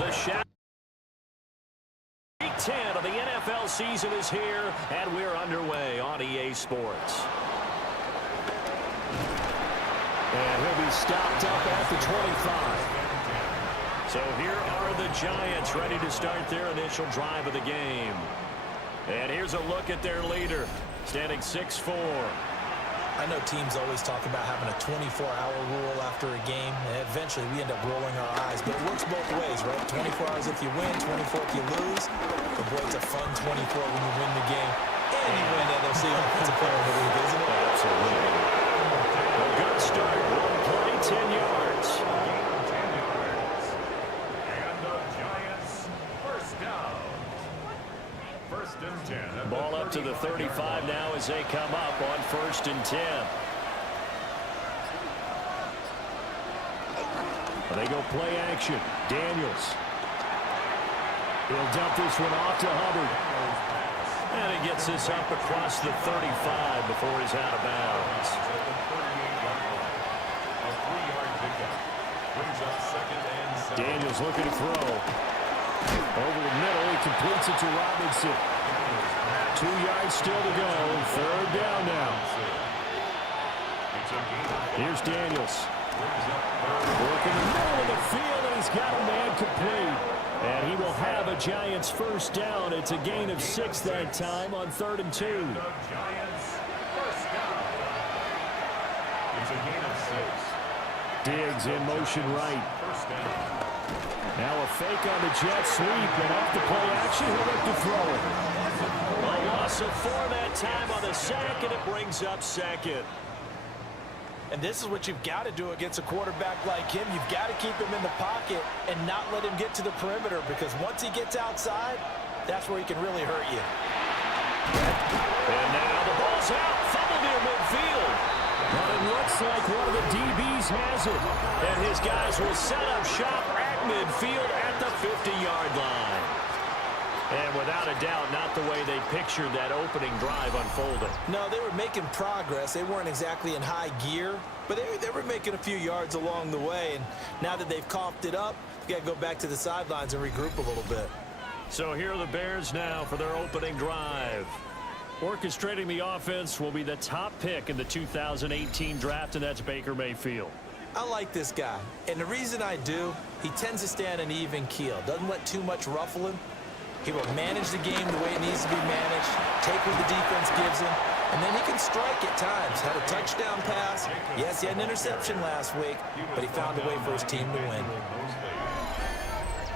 The shot. Week 10 of the NFL season is here, and we're underway on EA Sports. And he'll be stopped up at the 25. So here are the Giants ready to start their initial drive of the game. And here's a look at their leader, standing 6'4". I know teams always talk about having a 24-hour rule after a game, and eventually we end up rolling our eyes. But it works both ways, right? 24 hours if you win, 24 if you lose. But boy, it's a fun 24 when you win the game. And you win NFC Offensive Player of the Week, isn't it? Absolutely. A good start. One play, 10 yards. And the Giants first down. First and 10. Ball up to the 35 now as they come up on 1st and 10. They go play action. Daniels. He'll dump this one off to Hubbard. And he gets this up across the 35 before he's out of bounds. Daniels looking to throw. Over the middle, he completes it to Robinson. 2 yards still to go. 3rd down now. Here's Daniels. Working the middle of the field, and he's got a man complete. And he will have a Giants first down. It's a gain of 6 that time on 3rd and 2. It's a gain of 6. Diggs in motion right. Now a fake on the jet sweep, and off the play action, he'll look to throw it. A loss of 4 that time on the sack, and it brings up 2nd. And this is what you've got to do against a quarterback like him. You've got to keep him in the pocket and not let him get to the perimeter, because once he gets outside, that's where he can really hurt you. And now the ball's out. Fumble near midfield. But it looks like one of the DBs has it. And his guys will set up shop at midfield at the 50-yard line. And without a doubt, not the way they pictured that opening drive unfolding. No, they were making progress. They weren't exactly in high gear, but they were making a few yards along the way. And now that they've coughed it up, you got to go back to the sidelines and regroup a little bit. So here are the Bears now for their opening drive. Orchestrating the offense will be the top pick in the 2018 draft, and that's Baker Mayfield. I like this guy, and the reason I do, he tends to stay on an even keel. Doesn't let too much ruffle him. He will manage the game the way it needs to be managed, take what the defense gives him, and then he can strike at times. Had a touchdown pass. Yes, he had an interception last week, but he found a way for his team to win.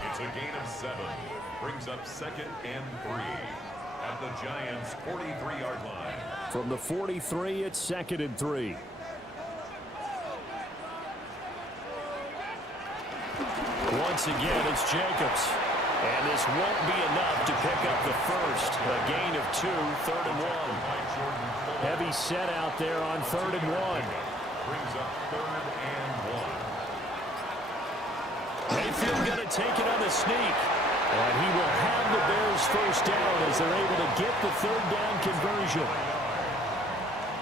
It's a gain of 7. Brings up 2nd and 3 at the Giants' 43-yard line. From the 43, it's 2nd and 3. Once again, it's Jacobs. And this won't be enough to pick up the first. A gain of 2, 3rd and 1. Heavy set out there on 3rd and 1. Brings up 3rd and 1. Mayfield going to take it on the sneak. And he will have the Bears first down as they're able to get the 3rd down conversion.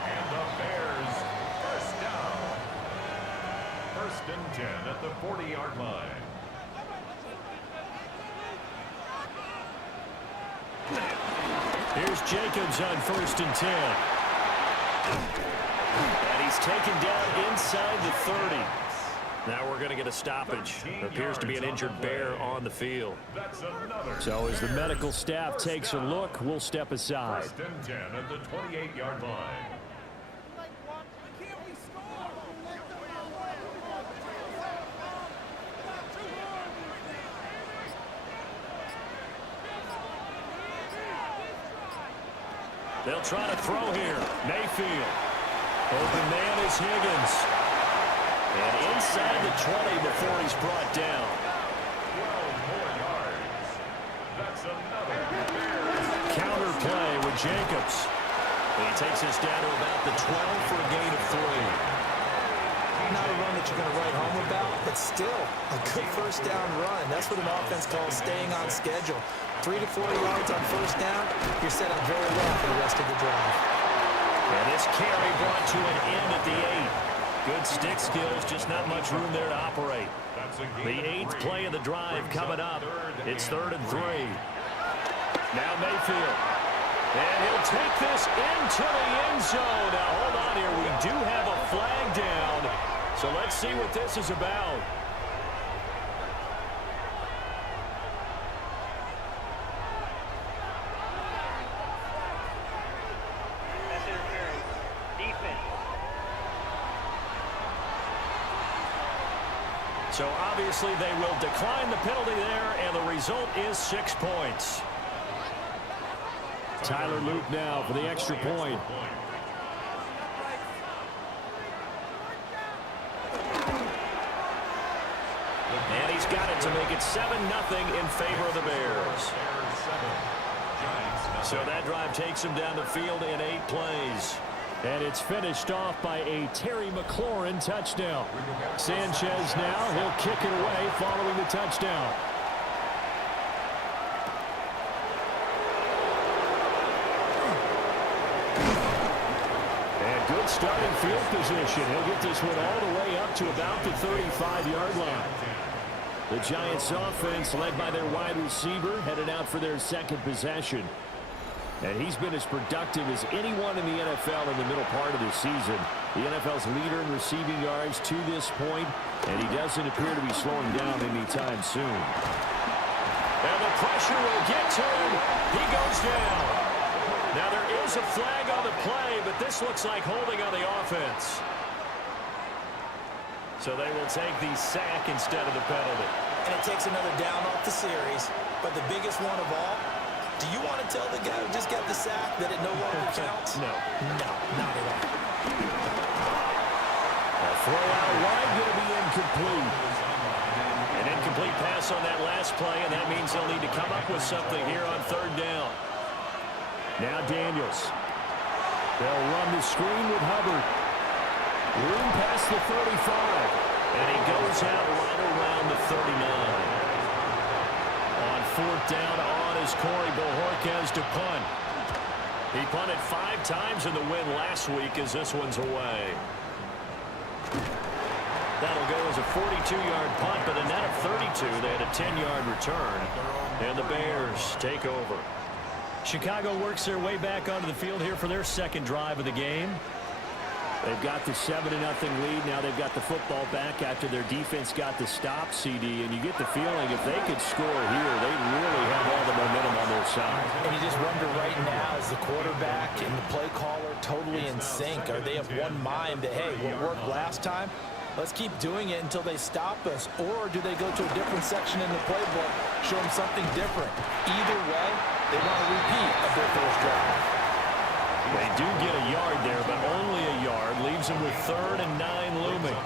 And the Bears first down. 1st and 10 at the 40-yard line. Here's Jacobs on 1st and 10. And he's taken down inside the 30. Now we're going to get a stoppage. There appears to be an injured Bear on the field. So as the medical staff takes a look, we'll step aside. 1st and 10 at the 28-yard line. They'll try to throw here. Mayfield. Open man is Higgins. And inside the 20 before he's brought down. 12 more yards. That's another Bears. Counter play with Jacobs. And he takes us down to about the 12 for a gain of 3. Not a run that you're going to write home about, but still a good first down run. That's what an offense calls staying on schedule. 3 to 4 yards on first down, you're set up very well for the rest of the drive. And this carry brought to an end at the 8. Good stick skills, just not much room there to operate. The 8th play of the drive coming up. It's 3rd and 3. Now Mayfield. And he'll take this into the end zone. Now hold on here. We do have a flag down. So let's see what this is about. That's interference. Defense, So obviously they will decline the penalty there, and the result is 6 points. Tyler Luke now for the extra point. And he's got it to make it 7-0 in favor of the Bears. So that drive takes him down the field in 8 plays. And it's finished off by a Terry McLaurin touchdown. Sanchez now, he'll kick it away following the touchdown. And good starting field position. He'll get this one all the way up to about the 35-yard line. The Giants offense, led by their wide receiver, headed out for their second possession. And he's been as productive as anyone in the NFL in the middle part of the season. The NFL's leader in receiving yards to this point, and he doesn't appear to be slowing down anytime soon. And the pressure will get to him. He goes down. Now there is a flag on the play, but this looks like holding on the offense. So they will take the sack instead of the penalty. And it takes another down off the series. But the biggest one of all, do you want to tell the guy who just got the sack that it no longer counts? No. No, not at all. A throw out wide going to be incomplete. An incomplete pass on that last play, and that means they'll need to come up with something here on 3rd down. Now Daniels. They'll run the screen with Hubbard. Room past the 35. And he goes out right around the 39. On 4th down, on is Corey Bojorquez to punt. He punted 5 times in the win last week as this one's away. That'll go as a 42-yard punt, but a net of 32. They had a 10-yard return. And the Bears take over. Chicago works their way back onto the field here for their second drive of the game. They've got the 7-0 lead. Now they've got the football back after their defense got the stop, CD. And you get the feeling if they could score here, they'd really have all the momentum on their side. And you just wonder right now, is the quarterback and the play caller totally in sync? Are they of one mind that, hey, what worked last time, let's keep doing it until they stop us? Or do they go to a different section in the playbook, show them something different? Either way, they want to repeat of their first drive. They do get a yard there, but only a yard. Leaves them with 3rd and 9 looming.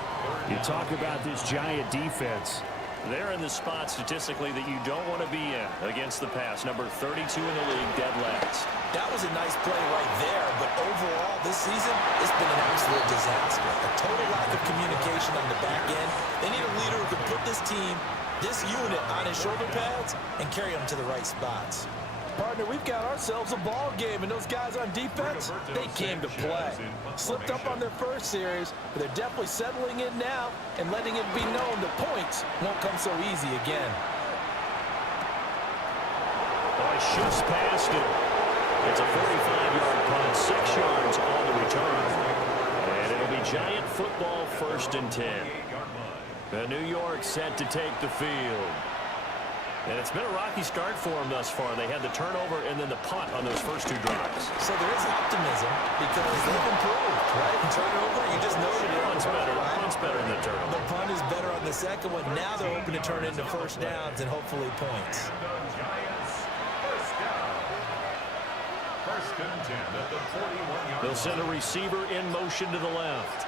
You talk about this Giant defense. They're in the spot statistically that you don't want to be in against the pass. Number 32 in the league, dead last. That was a nice play right there, but overall this season, it's been an absolute disaster. A total lack of communication on the back end. They need a leader who can put this team, this unit, on his shoulder pads and carry them to the right spots. Partner, we've got ourselves a ball game, and those guys on defense, they came to play. Slipped up on their first series, but they're definitely settling in now and letting it be known the points won't come so easy again. Oh, it shifts past him. It's a 45-yard punt, 6 yards on the return. And it'll be Giant football 1st and 10. The New York set to take the field. And it's been a rocky start for them thus far. They had the turnover and then the punt on those first 2 drives. So there is optimism because they've improved, right? Turnover, you just noted it. Punt's better. Punt's better than the turnover. The punt is better on the second one. Now they're hoping to turn it into first downs and hopefully points. They'll send a receiver in motion to the left.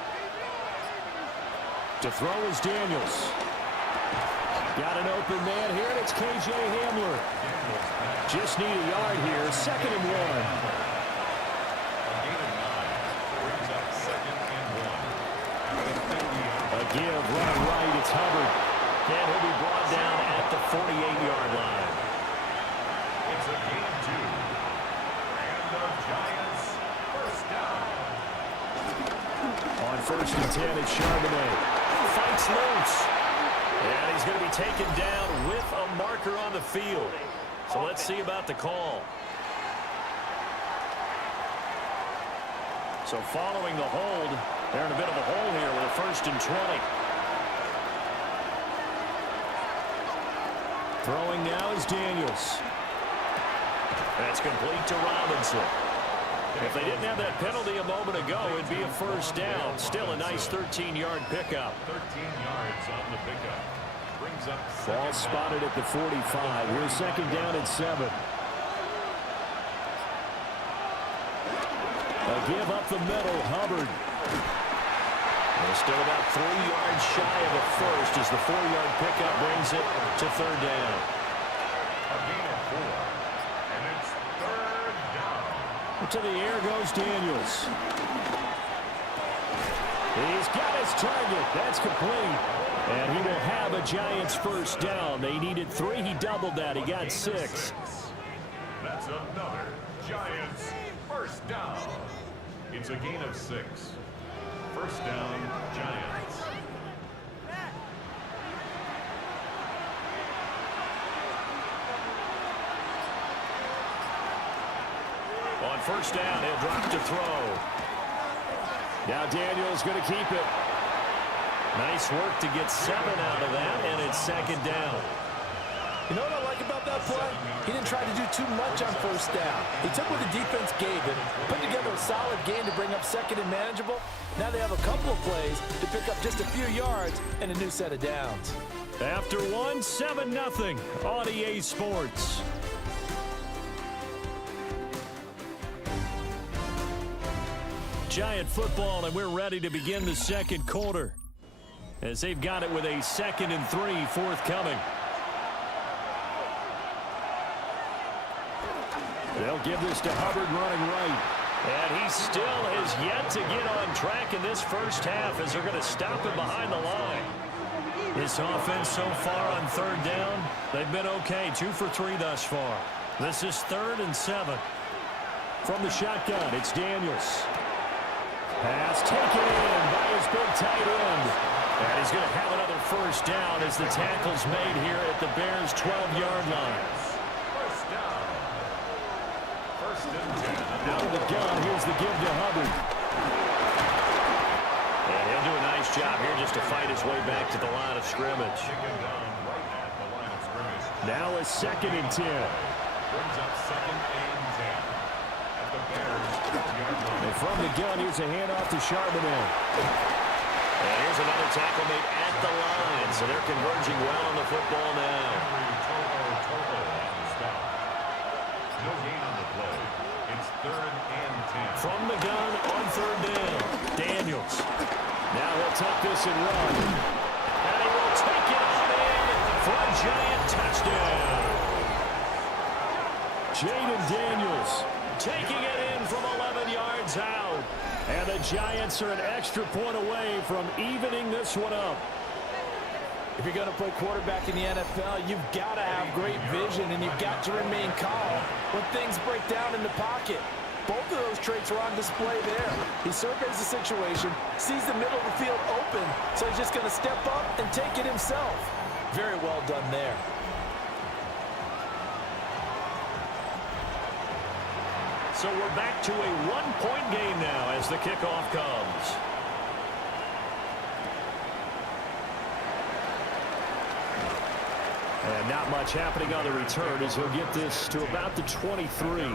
To throw is Daniels. Got an open man here, and it's KJ Hamler. Just need a yard here, 2nd and 1. A give, running right, it's Hubbard. And he'll be brought down at the 48-yard line. It's a gain 2. And the Giants first down. On 1st and 10, it's Charbonnet. Fights loose. And he's going to be taken down with a marker on the field. So let's see about the call. So following the hold, they're in a bit of a hole here with a 1st and 20. Throwing now is Daniels. That's complete to Robinson. If they didn't have that penalty a moment ago, it'd be a first down. Still a nice 13-yard pickup. 13 yards on the pickup. Brings up ball spotted at the 45. Here's second down and 7. A give up the middle, Hubbard. They're still about 3 yards shy of a first as the 4-yard pickup brings it to third down. A gain of 4. And it's third down. To the air goes Daniels. He's got his target. That's complete. And he will have a Giants first down. They needed 3. He doubled that. He got 6. That's another Giants first down. It's a gain of 6. First down, Giants. On first down, he'll drop to throw. Now Daniels going to keep it. Nice work to get 7 out of that, and it's second down. You know what I like about that play? He didn't try to do too much on first down. He took what the defense gave him, put together a solid game to bring up second and manageable. Now they have a couple of plays to pick up just a few yards and a new set of downs. After 1, 7-0 on EA Sports. Giant football, and we're ready to begin the second quarter as they've got it with a 2nd and 3 forthcoming. They'll give this to Hubbard running right. And he still has yet to get on track in this first half as they're going to stop him behind the line. This offense so far on third down, they've been okay. 2 for 3 thus far. This is 3rd and 7. From the shotgun, it's Daniels. Pass taken in by his big tight end. And he's going to have another first down as the tackle's made here at the Bears' 12-yard line. First down. First and 10. Out of the gun, here's the give to Hubbard. And he'll do a nice job here just to fight his way back to the line of scrimmage. Now a 2nd and 10. Brings up 2nd and 10. At the Bears' 12-yard line. And from the gun, here's a handoff to Charbonnet. And here's another tackle made at the line. So they're converging well on the football now. No gain on the play. It's 3rd and 10. From the gun on third down, Daniels. Now he'll tuck this and run. And he will take it on in for a Giant touchdown. Jaden Daniels taking it in from 11 yards out. And the Giants are an extra point away from evening this one up. If you're going to play quarterback in the NFL, you've got to have great vision, and you've got to remain calm when things break down in the pocket. Both of those traits are on display there. He surveys the situation, sees the middle of the field open, so he's just going to step up and take it himself. Very well done there. So we're back to a one-point game now as the kickoff comes. And not much happening on the return as he'll get this to about the 23.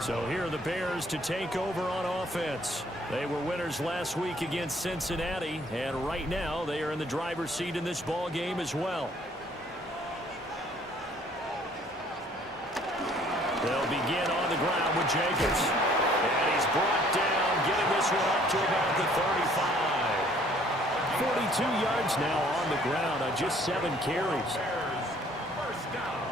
So here are the Bears to take over on offense. They were winners last week against Cincinnati, and right now they are in the driver's seat in this ball game as well. They'll begin on the ground with Jacobs. And he's brought down, getting this one up to about the 35. 42 yards now on the ground on just 7 carries. First down.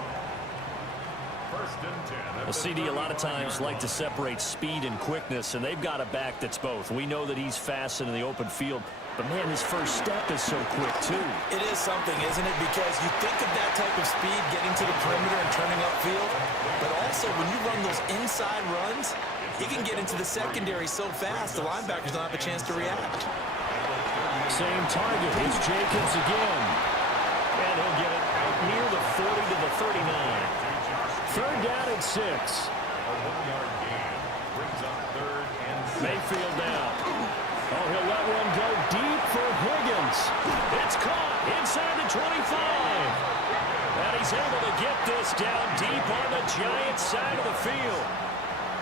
First and 10. A CD a lot of times like to separate speed and quickness, and they've got a back that's both. We know that he's fast in the open field, but man, his first step is so quick too. It is something, isn't it? Because you think of that type of speed getting to the perimeter and turning upfield, but also when you run those inside runs, he can get into the secondary so fast the linebackers don't have a chance to react. Same target. It's Jacobs again. And he'll get it out near the 40 to the 39. Third down and 6. A 1-yard gain brings up 3rd and 6. Mayfield down. Oh, he'll let one go deep for Higgins. It's caught inside the 25. And he's able to get this down deep on the Giants side of the field.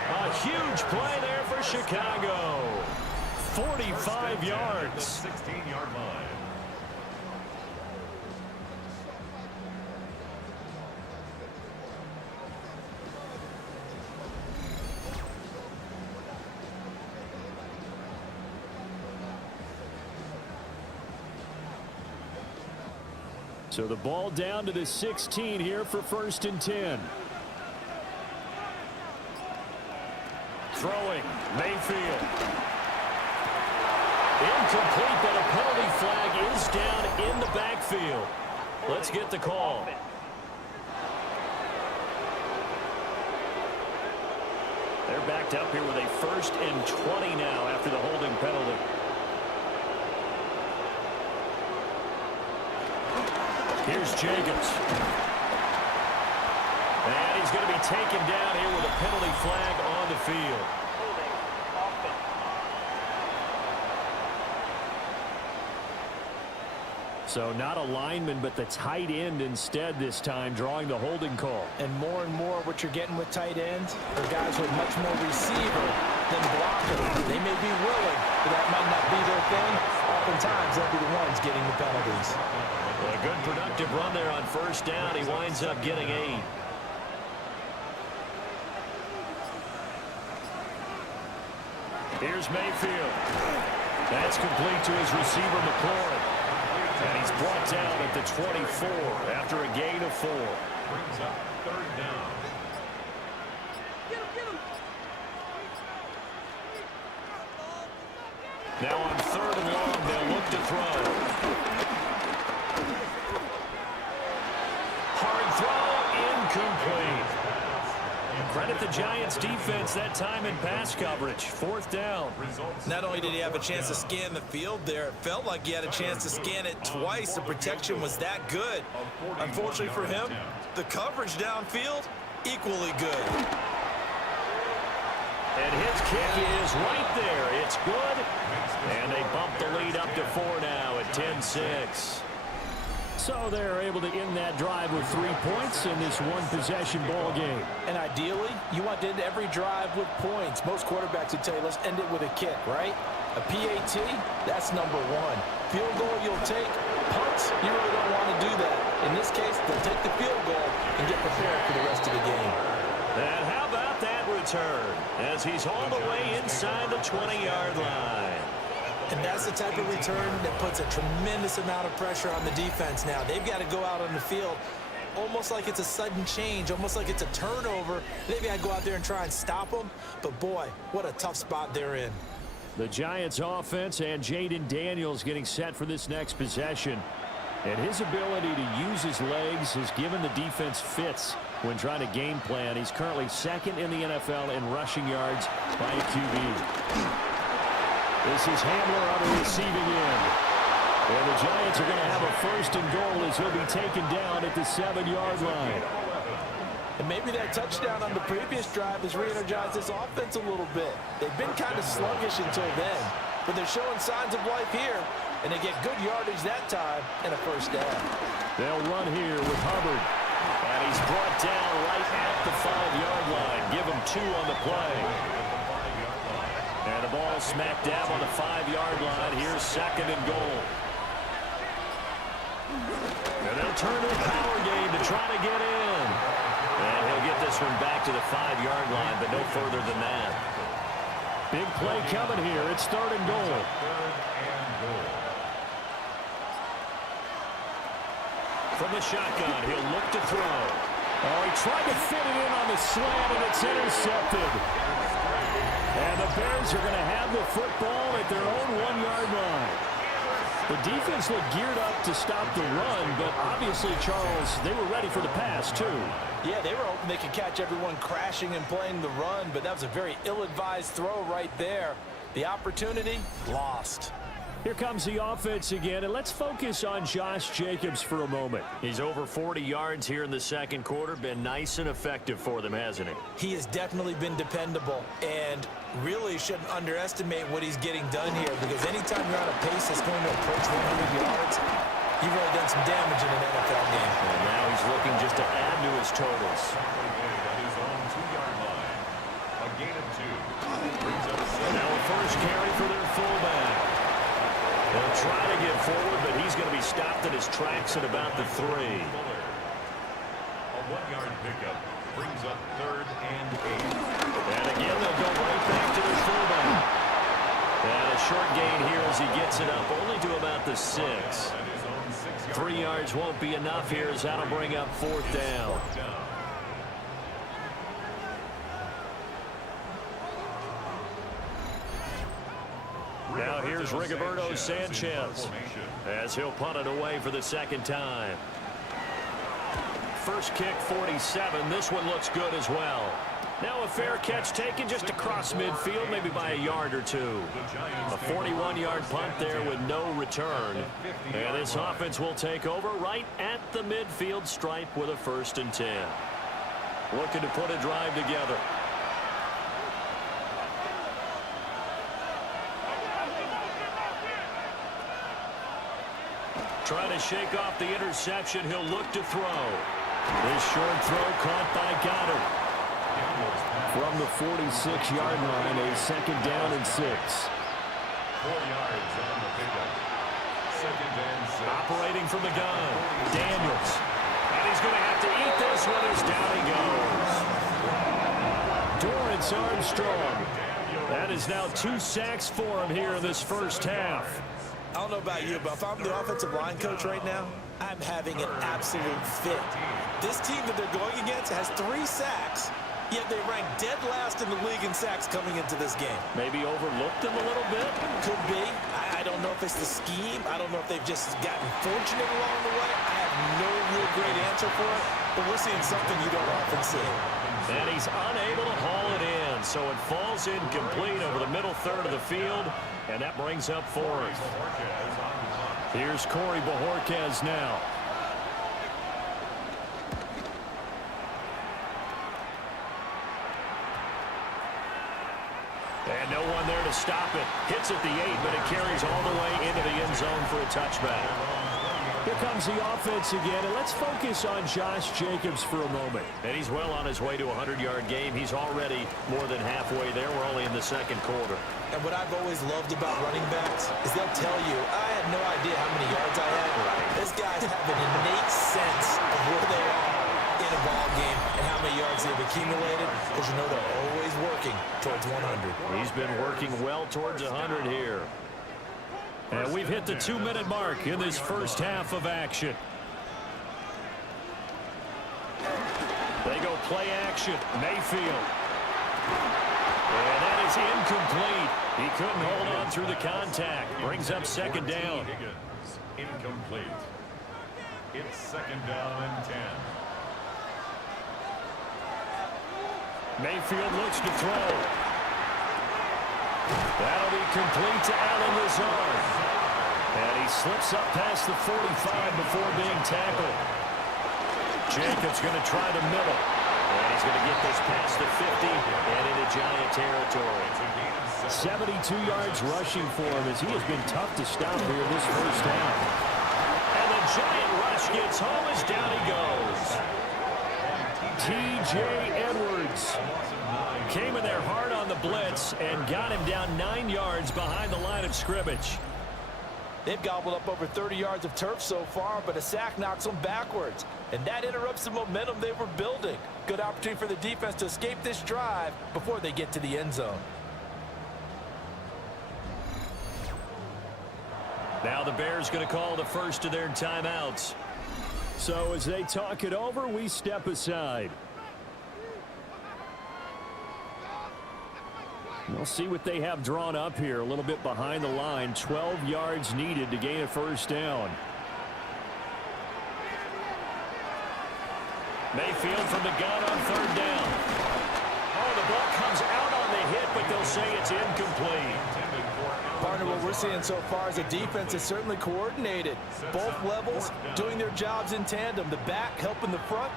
A huge play there for Chicago. 45 yards. 16-yard line. So the ball down to the 16 here for 1st and 10. Throwing, Mayfield. Incomplete, but a penalty flag is down in the backfield. Let's get the call. They're backed up here with a 1st and 20 now after the holding penalty. Here's Jacobs. And he's going to be taken down here with a penalty flag on the field. So not a lineman, but the tight end instead this time, drawing the holding call. And more what you're getting with tight ends are guys with much more receiver than blocker. They may be willing, but that might not be their thing. Oftentimes, they'll be the ones getting the penalties. A good productive run there on 1st down. He winds up getting 8. Here's Mayfield. That's complete to his receiver, McLaurin. And he's brought down at the 24 after a gain of 4. Brings up 3rd down. Now on 3rd and long, they'll look to throw. Hard throw, incomplete. Credit the Giants defense that time in pass coverage. 4th down. Not only did he have a chance to scan the field there, it felt like he had a chance to scan it twice. The protection was that good. Unfortunately for him, the coverage downfield, equally good. And his kick is right there. It's good. And they bump the lead up to 4 now at 10-6. So they're able to end that drive with 3 points in this one-possession ball game. And ideally, you want to end every drive with points. Most quarterbacks would tell you, let's end it with a kick, right? A PAT, that's #1. Field goal you'll take. Punts, you really don't want to do that. In this case, they'll take the field goal and get prepared for the rest of the game. And how about that return as he's hauled away inside the 20-yard line. And that's the type of return that puts a tremendous amount of pressure on the defense now. They've got to go out on the field almost like it's a sudden change, almost like it's a turnover. They've got to go out there and try and stop them. But, boy, what a tough spot they're in. The Giants offense and Jaden Daniels getting set for this next possession. And his ability to use his legs has given the defense fits when trying to game plan. He's currently 2nd in the NFL in rushing yards by a QB. This is Hamler on the receiving end. And the Giants are going to have a 1st and goal as he'll be taken down at the 7-yard line. And maybe that touchdown on the previous drive has re-energized this offense a little bit. They've been kind of sluggish until then, but they're showing signs of life here, and they get good yardage that time and a 1st down. They'll run here with Hubbard. And he's brought down right at the 5-yard line. Give him 2 on the play. And the ball smack dab on the 5-yard line. Here's 2nd and goal. And they'll turn to the power game to try to get in. And he'll get this one back to the 5-yard line, but no further than that. Big play coming here. It's 3rd and goal. From the shotgun, he'll look to throw. Oh, he tried to fit it in on the slant, and it's intercepted. And the Bears are going to have the football at their own 1-yard line. The defense looked geared up to stop the run, but obviously, Charles, they were ready for the pass, too. Yeah, they were hoping they could catch everyone crashing and playing the run, but that was a very ill-advised throw right there. The opportunity, lost. Here comes the offense again, and let's focus on Josh Jacobs for a moment. He's over 40 yards here in the 2nd quarter. Been nice and effective for them, hasn't he? He has definitely been dependable, and really shouldn't underestimate what he's getting done here, because anytime you're on a pace that's going to approach 100 yards, you've really done some damage in an NFL game. And now he's looking just to add to his totals. At his own 2-yard line. A gain of first carry for their fullback. They'll try to get forward, but he's going to be stopped in his tracks at about the 3. A 1-yard pickup brings up 3rd and 8. And again, they'll go right back to their fullback. And a short gain here as he gets it up only to about the 6. 3 yards won't be enough here as that'll bring up 4th down. Now here's Rigoberto Sanchez as he'll punt it away for the 2nd time. First kick 47. This one looks good as well. Now a fair catch taken just across midfield, maybe by a yard or 2. A 41-yard punt there with no return. And this offense will take over right at the midfield stripe with a 1st and 10. Looking to put a drive together. Trying to shake off the interception. He'll look to throw. This short throw caught by Goddard. From the 46-yard line, a 2nd down and 6. 4 yards on the pickup. 2nd and 6. Operating from the gun, Daniels. And he's going to have to eat this one as down he goes. Dorrance Armstrong. That is now 2 sacks for him here in this first half. I don't know about you, but if I'm the offensive line coach right now, I'm having an absolute fit. This team that they're going against has 3 sacks, yet they rank dead last in the league in sacks coming into this game. Maybe overlooked them a little bit? Could be. I don't know if it's the scheme. I don't know if they've just gotten fortunate along the way. I have no real great answer for it, but we're seeing something you don't often see. And he's unable to haul it in, so it falls incomplete over the middle third of the field, and that brings up 4th. Here's Corey Bojorquez now. And no one there to stop it. Hits at the 8, but it carries all the way into the end zone for a touchback. Here comes the offense again, and let's focus on Josh Jacobs for a moment. And he's well on his way to a 100-yard game. He's already more than halfway there. We're only in the 2nd quarter. And what I've always loved about running backs is they'll tell you, I had no idea how many yards I had. This guys have an innate sense of where they are in a ball game and how many yards they've accumulated, because you know they're always working towards 100. He's been working well towards 100 here. And we've hit the 2-minute mark in this first half of action. They go play action. Mayfield. And that is incomplete. He couldn't hold on through the contact. Brings up 2nd down. Incomplete. It's 2nd down and 10. Mayfield looks to throw. That'll be complete to Allen Lazard. And he slips up past the 45 before being tackled. Jacobs going to try the middle. And he's going to get this past the 50 and into Giant territory. 72 yards rushing for him as he has been tough to stop here this first half. And the Giant rush gets home as down he goes. T.J. Edwards came in there hard on the blitz and got him down 9 yards behind the line of scrimmage. They've gobbled up over 30 yards of turf so far, but a sack knocks them backwards. And that interrupts the momentum they were building. Good opportunity for the defense to escape this drive before they get to the end zone. Now the Bears going to call the first of their timeouts. So as they talk it over, we step aside. We'll see what they have drawn up here. A little bit behind the line. 12 yards needed to gain a first down. Mayfield from the gun on 3rd down. Oh, the ball comes out on the hit, but they'll say it's incomplete. Partner, what we're seeing so far is the defense is certainly coordinated. Both levels doing their jobs in tandem. The back helping the front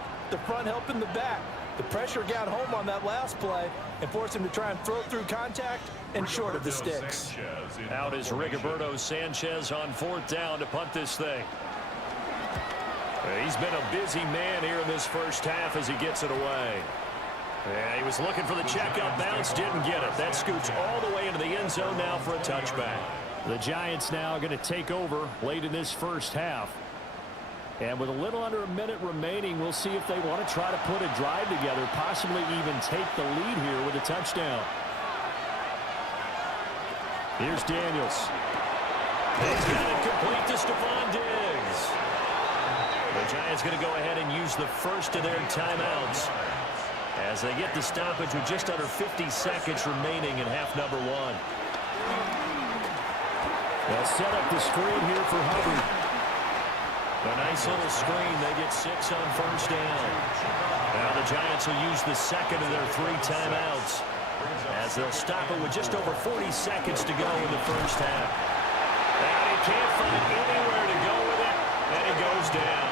helping the back. The pressure got home on that last play and forced him to try and throw through contact and short of the sticks. Out is Rigoberto Sanchez on 4th down to punt this thing. He's been a busy man here in this first half as he gets it away. Yeah, he was looking for the checkup bounce, didn't get it. That scoots all the way into the end zone now for a touchback. The Giants now going to take over late in this first half. And with a little under a minute remaining, we'll see if they want to try to put a drive together, possibly even take the lead here with a touchdown. Here's Daniels. He's got it complete to Stephon Diggs. The Giants going to go ahead and use the first of their timeouts as they get the stoppage with just under 50 seconds remaining in half number one. They'll set up the screen here for Hubbard. A nice little screen. They get 6 on first down. Now the Giants will use the second of their 3 timeouts as they'll stop it with just over 40 seconds to go in the first half. And he can't find anywhere to go with it, and he goes down.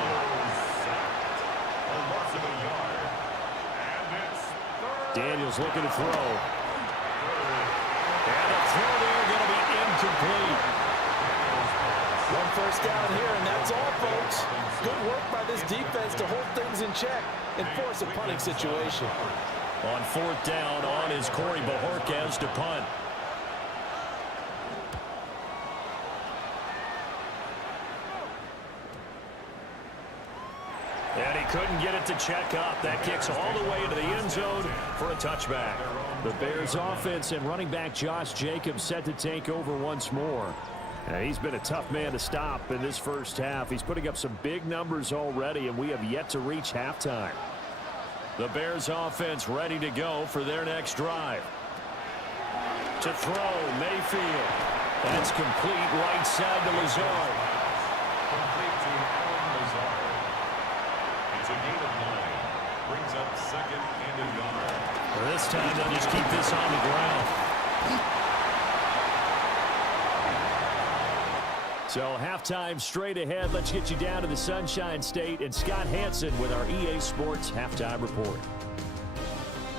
Daniels looking to throw. And the throw there going to be incomplete. One first down here, and that's all, folks. Good work by this defense to hold things in check and force a punting situation. On fourth down, on is Corey Bajorquez to punt. And he couldn't get it to check up. That kicks all the way into the end zone for a touchback. The Bears offense and running back Josh Jacobs set to take over once more. He's been a tough man to stop in this first half. He's putting up some big numbers already, and we have yet to reach halftime. The Bears offense ready to go for their next drive. To throw, Mayfield. That's complete right side to Lazard. Complete to Lazard. It's a gain of 9. Brings up second and a yard. This time they'll just keep this on the ground. So halftime straight ahead. Let's get you down to the Sunshine State and Scott Hansen with our EA Sports Halftime Report.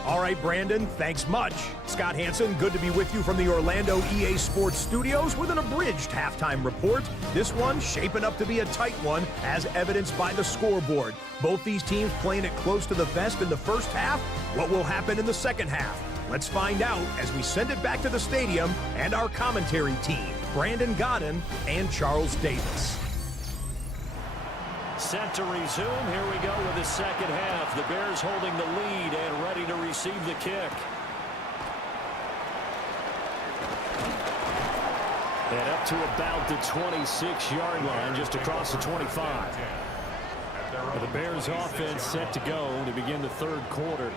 All right, Brandon, thanks much. Scott Hansen, good to be with you from the Orlando EA Sports Studios with an abridged halftime report. This one shaping up to be a tight one, as evidenced by the scoreboard. Both these teams playing it close to the vest in the first half. What will happen in the second half? Let's find out as we send it back to the stadium and our commentary team, Brandon Godden and Charles Davis. Set to resume. Here we go with the second half. The Bears holding the lead and ready to receive the kick. And up to about the 26-yard line, just across the 25. The Bears offense set to go to begin the third quarter.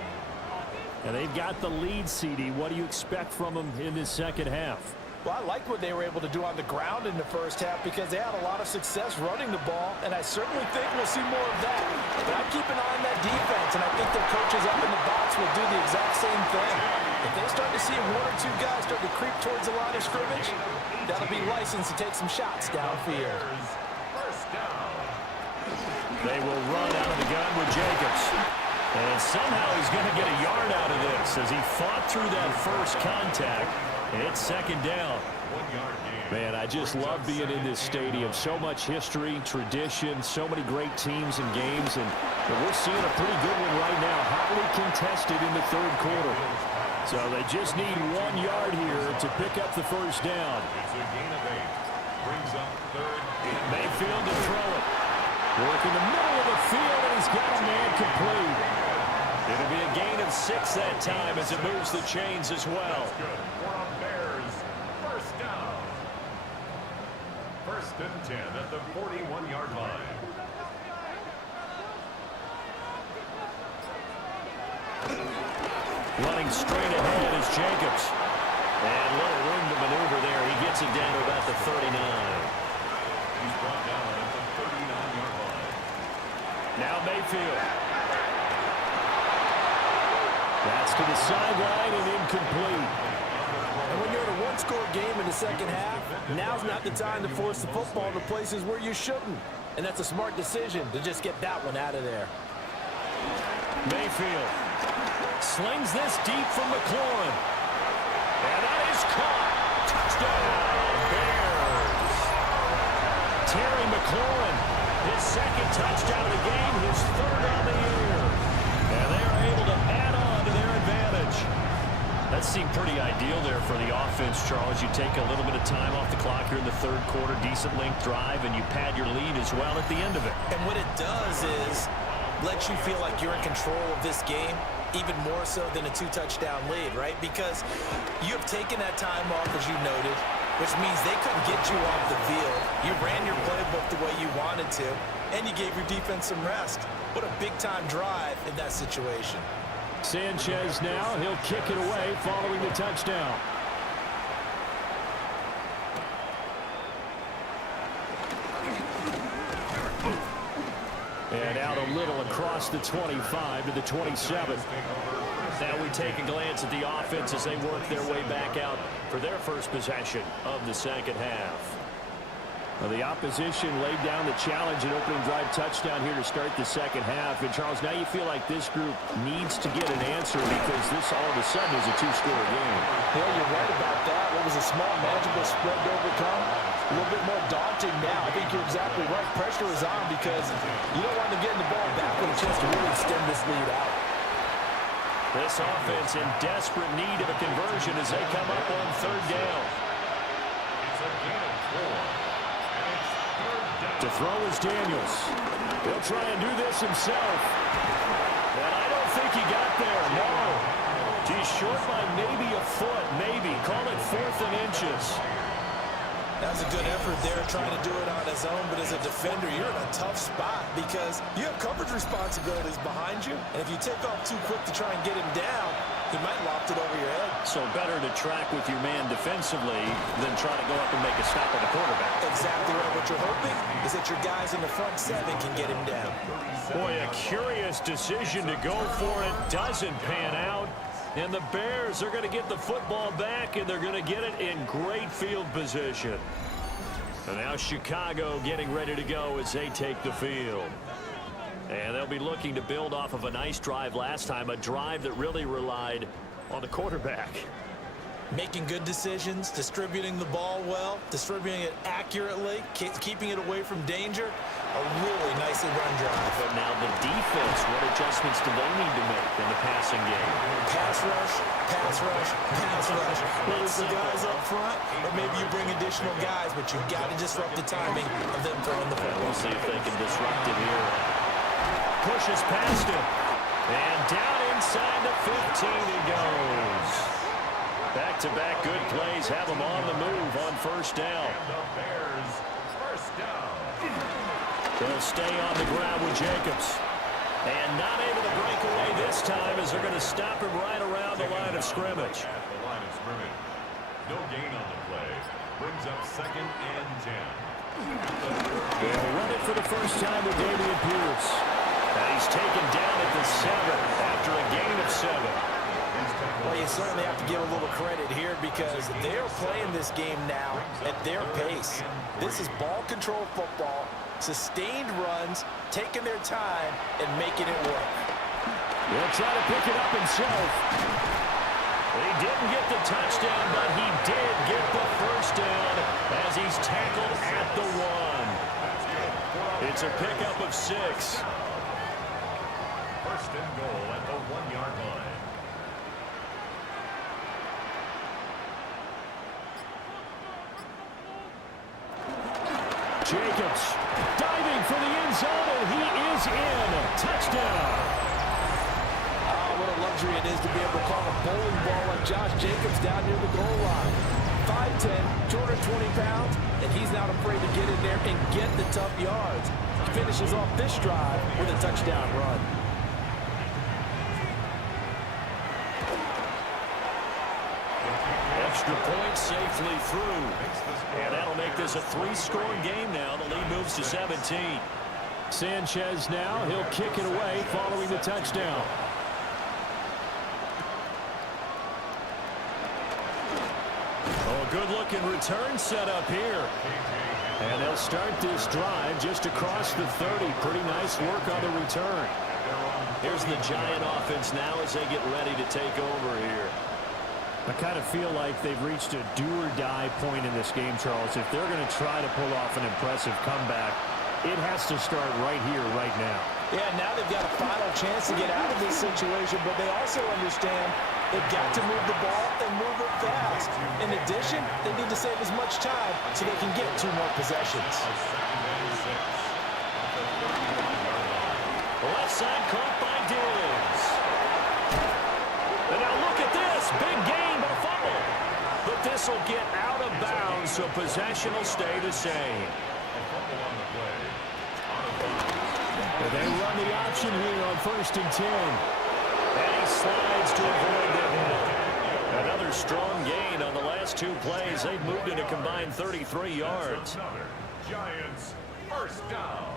And they've got the lead, CD. What do you expect from them in this second half? Well, I like what they were able to do on the ground in the first half because they had a lot of success running the ball, and I certainly think we'll see more of that. But I keep an eye on that defense, and I think their coaches up in the box will do the exact same thing. If they start to see 1 or 2 guys start to creep towards the line of scrimmage, that'll be licensed to take some shots downfield. They will run out of the gun with Jacobs. And somehow he's going to get a yard out of this as he fought through that first contact. And it's second down. Man, I just love being in this stadium. So much history, tradition, so many great teams and games. And we're seeing a pretty good one right now, hotly contested in the third quarter. So they just need 1 yard here to pick up the first down. It's a gain of 8. Brings up third. Mayfield to throw it. Work in the middle of the field, and he's got a man complete. It'll be a gain of 6 that time as it moves the chains as well. Bears, first down. First and 10 at the 41-yard line. Running straight ahead is Jacobs. And a little room to maneuver there. He gets it down to about the 39. He's brought down at the 39-yard line. Now Mayfield. That's to the sideline and incomplete. And when you're in a one-score game in the second half, now's not the time to force the football to places where you shouldn't. And that's a smart decision to just get that one out of there. Mayfield slings this deep from McLaurin. And that is caught. Touchdown, Bears. Terry McLaurin, his second touchdown of the game, his third on the year. And they are able to add on to their scrimmage. That seemed pretty ideal there for the offense, Charles. You take a little bit of time off the clock here in the third quarter, decent length drive, and you pad your lead as well at the end of it. And what it does is let you feel like you're in control of this game, even more so than a 2-touchdown lead, right? Because you have taken that time off, as you noted, which means they couldn't get you off the field. You ran your playbook the way you wanted to, and you gave your defense some rest. What a big-time drive in that situation. Sanchez now, he'll kick it away following the touchdown. And out a little across the 25 to the 27. Now we take a glance at the offense as they work their way back out for their first possession of the second half. Well, the opposition laid down the challenge and opening drive touchdown here to start the second half. And, Charles, now you feel like this group needs to get an answer because this all of a sudden is a two-score game. Yeah, you're right about that. What was a small, manageable spread to overcome? A little bit more daunting now. I think you're exactly right. Pressure is on because you don't want to get the ball back with a chance to really extend this lead out. This offense in desperate need of a conversion as they come up on third down. It's a gain of 4. To throw is Daniels. He'll try and do this himself. And I don't think he got there, no. He's short by maybe a foot, maybe. Call it 4th and inches. That was a good effort there, trying to do it on his own, but as a defender, you're in a tough spot because you have coverage responsibilities behind you, and if you take off too quick to try and get him down, he might loft it over your head. So better to track with your man defensively than try to go up and make a stop on the quarterback. Exactly right. What you're hoping is that your guys in the front 7 can get him down. Boy, a curious decision to go for it. Doesn't pan out. And the Bears are going to get the football back, and they're going to get it in great field position. And now Chicago getting ready to go as they take the field. And they'll be looking to build off of a nice drive last time, a drive that really relied on the quarterback. Making good decisions, distributing the ball well, distributing it accurately, keeping it away from danger. A really nicely run drive. But now the defense, what adjustments do they need to make in the passing game? Pass rush, pass rush, pass rush. Whether it's the guys up front or maybe you bring additional guys, but you've got to disrupt the timing of them throwing the football. We'll see if they can disrupt it here. Pushes past him. And down inside the 15 he goes. Back-to-back good plays have him on the move on first down. And the Bears first down. They'll stay on the ground with Jacobs. And not able to break away this time as they're going to stop him right around the line of scrimmage. At the line of scrimmage. No gain on the play. Brings up 2nd and 10. They'll run it for the first time with Dameon Pierce. And he's taken down at the 7 after a gain of 7. Well, you certainly have to give a little credit here because they're playing this game now at their pace. This is ball control football, sustained runs, taking their time, and making it work. He'll try to pick it up himself. He didn't get the touchdown, but he did get the first down as he's tackled at the 1. It's a pickup of 6. First and goal at the 1-yard line. Jacobs diving for the end zone, and he is in. Touchdown. What a luxury it is to be able to call a bowling ball like Josh Jacobs down near the goal line. 5'10", 220 pounds, and he's not afraid to get in there and get the tough yards. He finishes off this drive with a touchdown run. Extra point safely through. And that'll make this a 3-score game now. The lead moves to 17. Sanchez now. He'll kick it away following the touchdown. Oh, good-looking return set up here. And they'll start this drive just across the 30. Pretty nice work on the return. Here's the Giant offense now as they get ready to take over here. I kind of feel like they've reached a do-or-die point in this game, Charles. If they're going to try to pull off an impressive comeback, it has to start right here, right now. Yeah, now they've got a final chance to get out of this situation, but they also understand They've got to move the ball and move it fast. In addition, they need to save as much time so they can get 2 more possessions. Left side caught by Diggs. And now look at this. Big gain, but a fumble. But this will get out of bounds, so possession will stay the same. And they run the option here on 1st and 10. And he slides to avoid the hit. Another strong gain on the last 2 plays. They've moved in a combined 33 yards. Giants first down.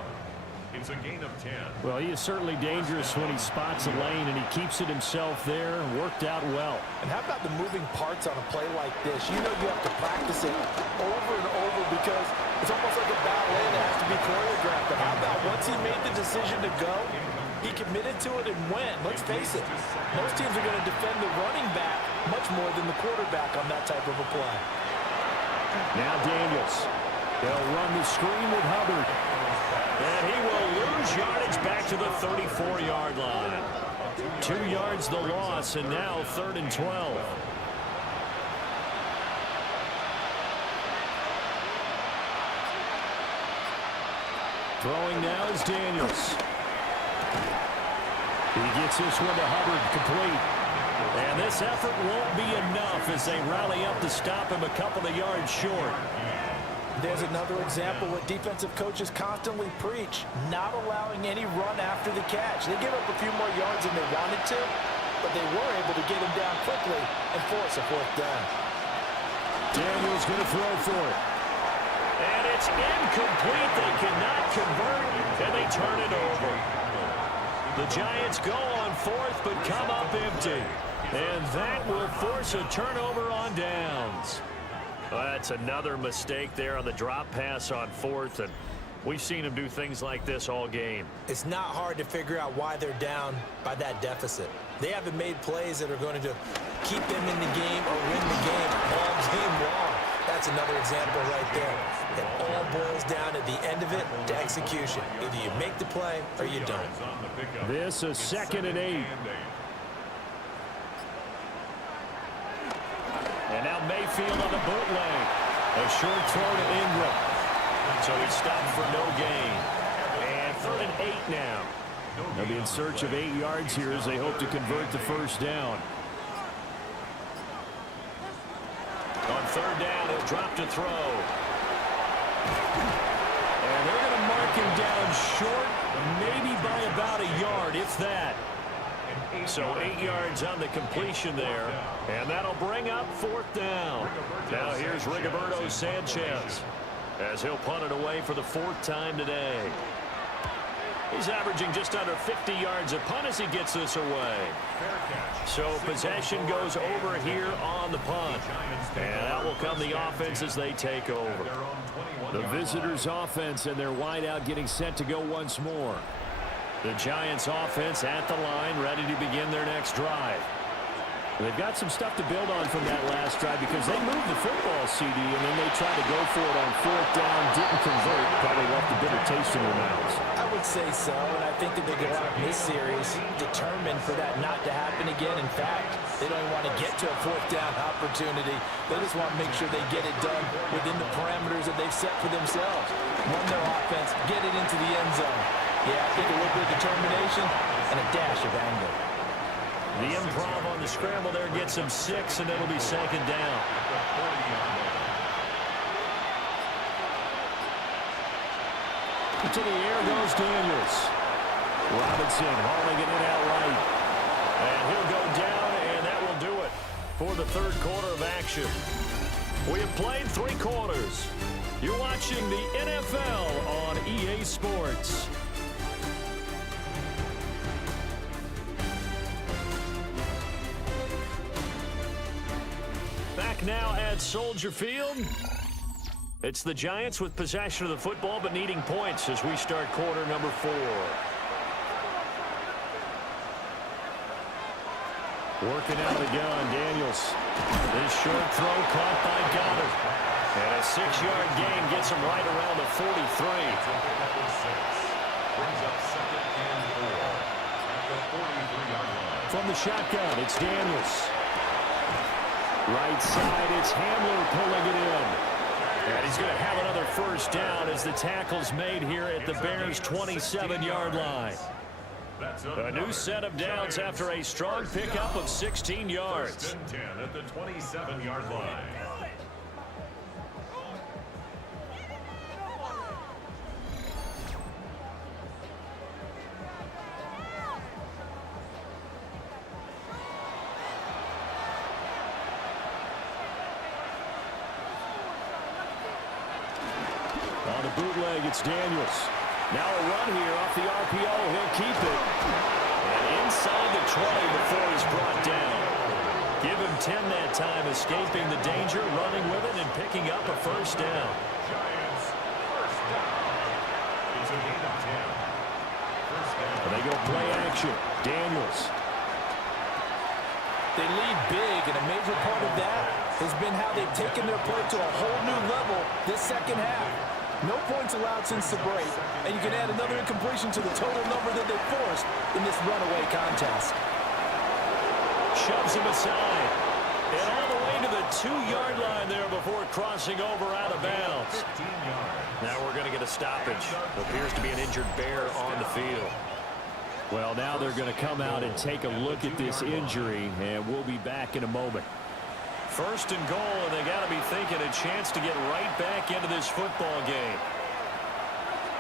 It's a gain of 10. Well, he is certainly dangerous when he spots a lane, and he keeps it himself there. Worked out well. And how about the moving parts on a play like this? You know you have to practice it over and over because it's almost like a ballet that has to be choreographed. But how about once he made the decision to go, he committed to it and went. Let's face it, most teams are going to defend the running back much more than the quarterback on that type of a play. Now Daniels. They'll run the screen with Hubbard. And he will lose yardage back to the 34-yard line. 2 yards the loss, and now 3rd and 12. Throwing now is Daniels. He gets this one to Hubbard, complete. And this effort won't be enough as they rally up to stop him a couple of yards short. There's another example what defensive coaches constantly preach, not allowing any run after the catch. They give up a few more yards than they wanted to, but they were able to get him down quickly and force a 4th down. Daniels going to throw for it. And it's incomplete. They cannot convert, and they turn it over. The Giants go on 4th, but come up empty. And that will force a turnover on downs. Well, that's another mistake there on the drop pass on 4th, and we've seen him do things like this all game. It's not hard to figure out why they're down by that deficit. They haven't made plays that are going to keep them in the game or win the game all game long. That's another example right there. It all boils down at the end of it to execution. Either you make the play or you don't. This is 2nd and 8. And now Mayfield on the bootleg. A short throw to Ingram. So he stopped for no gain. And 3rd and 8 now. They'll be in search of 8 yards here as they hope to convert the 1st down. On 3rd down, he'll drop to throw. And they're going to mark him down short, maybe by about a yard, if that. So 8 yards on the completion there, and that'll bring up 4th down. Now here's Rigoberto Sanchez as he'll punt it away for the 4th time today. He's averaging just under 50 yards a punt as he gets this away. So possession goes over here on the punt, and out will come the offense as they take over. The visitors' offense and their wideout getting set to go once more. The Giants offense at the line, ready to begin their next drive. They've got some stuff to build on from that last drive because they moved the football, CD, and then they tried to go for it on 4th down, didn't convert, probably left a bitter taste in their mouths. I would say so, and I think that they go out in this series determined for that not to happen again. In fact, they don't even want to get to a 4th down opportunity. They just want to make sure they get it done within the parameters that they've set for themselves. Run their offense, get it into the end zone. Yeah, I think a little bit of determination and a dash of anger. The improv on the scramble there gets him 6, and it'll be 2nd down. To the air goes Daniels. Robinson hauling it in outright. And he'll go down, and that will do it for the 3rd quarter of action. We have played 3 quarters. You're watching the NFL on EA Sports. Back now at Soldier Field. It's the Giants with possession of the football but needing points as we start quarter number 4. Working out of the gun, Daniels. This short throw caught by Goddard. And a 6-yard gain gets him right around the 43. Brings up 2nd and 4 at the 43-yard line. From the shotgun, it's Daniels. Right side, it's Hamler pulling it in. And he's going to have another first down as the tackle's made here at the Bears' 27-yard line. A new set of downs after a strong pickup of 16 yards. First and 10 at the 27-yard line. On the bootleg, it's Daniels. Now a run here off the RPO. He'll keep it. And inside the 20 before he's brought down. Give him 10 that time, escaping the danger, running with it, and picking up a first down. Giants, first down. It's a gain of 10. First down. And they go play action. Daniels. They lead big, and a major part of that has been how they've taken their play to a whole new level this second half. No points allowed since the break, and you can add another incompletion to the total number that they forced in this runaway contest. Shoves him aside. And all the way to the 2-yard line there before crossing over out of bounds. 15 yards. Now we're going to get a stoppage. Appears to be an injured Bear on the field. Well, now they're going to come out and take a look at this injury, and we'll be back in a moment. First and goal, and they got to be thinking a chance to get right back into this football game.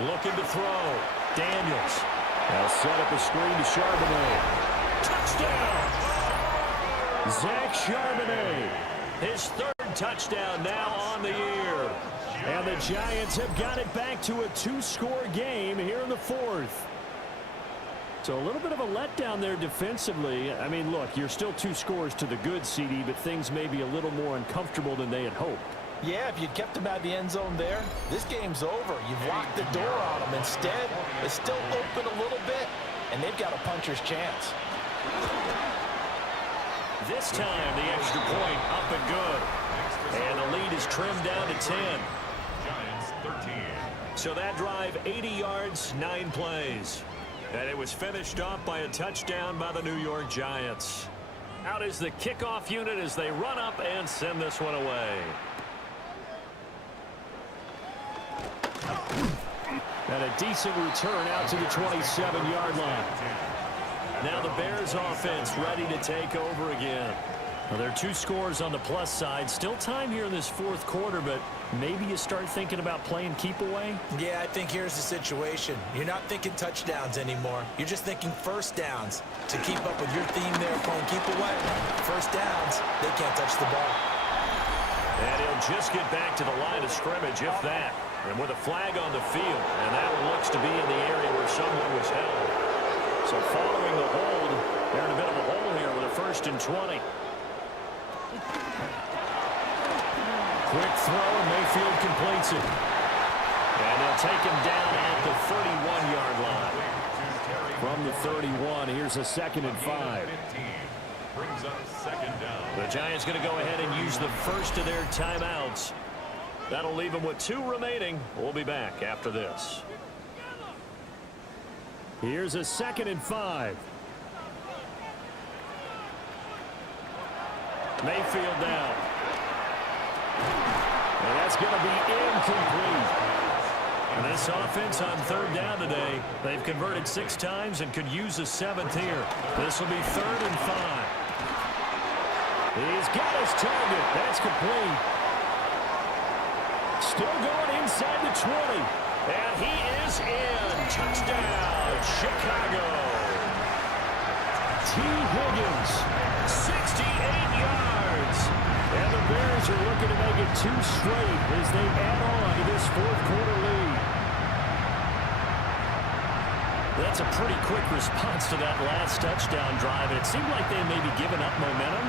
Looking to throw. Daniels. They'll set up a screen to Charbonnet. Touchdown! Zach Charbonnet. His third touchdown now on the year. And the Giants have got it back to a 2-score game here in the fourth. So a little bit of a letdown there defensively. I mean, look, you're still 2 scores to the good, CD, but things may be a little more uncomfortable than they had hoped. Yeah, if you'd kept them out of the end zone there, this game's over. You've locked the door on them. Instead, it's still open a little bit, and they've got a puncher's chance. This time, the extra point up and good. And the lead is trimmed down to 10. Giants 13. So that drive, 80 yards, 9 plays. And it was finished off by a touchdown by the New York Giants. Out is the kickoff unit as they run up and send this one away. And a decent return out to the 27-yard line. Now the Bears offense ready to take over again. Well, there are 2 scores on the plus side. Still time here in this fourth quarter, but maybe you start thinking about playing keep away? Yeah, I think here's the situation. You're not thinking touchdowns anymore. You're just thinking first downs. To keep up with your theme there, playing keep away, first downs, they can't touch the ball. And he'll just get back to the line of scrimmage, if that. And with a flag on the field, and that one looks to be in the area where someone was held. So following the hold, they're in a bit of a hole here with a 1st and 20. Quick throw, Mayfield completes it. And they'll take him down at the 31-yard line. From the 31, here's a 2nd and 5. Brings up 2nd down. The Giants going to go ahead and use the first of their timeouts. That'll leave them with 2 remaining. We'll be back after this. Here's a 2nd and 5. Mayfield down. And that's going to be incomplete. And this offense on 3rd down today, they've converted 6 times and could use a 7th here. This will be 3rd and 5. He's got his target. That's complete. Still going inside the 20. And he is in. Touchdown, Chicago. T. Higgins, 68 yards. And the Bears are looking to make it 2 straight as they add on to this fourth quarter lead. That's a pretty quick response to that last touchdown drive. And it seemed like they may be giving up momentum.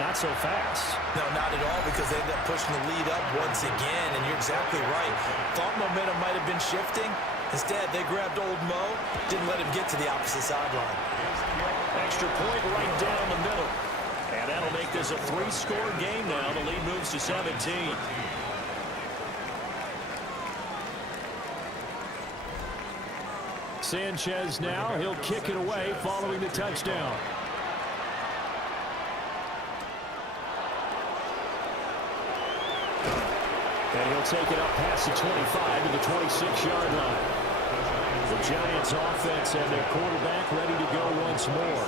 Not so fast. No, not at all, because they ended up pushing the lead up once again, and you're exactly right. Thought momentum might have been shifting. Instead, they grabbed old Mo, didn't let him get to the opposite sideline. Extra point right down the middle. And that'll make this a 3-score game now. The lead moves to 17. Sanchez now, he'll kick it away following the touchdown. And he'll take it up past the 25 to the 26-yard line. The Giants offense and their quarterback ready to go once more.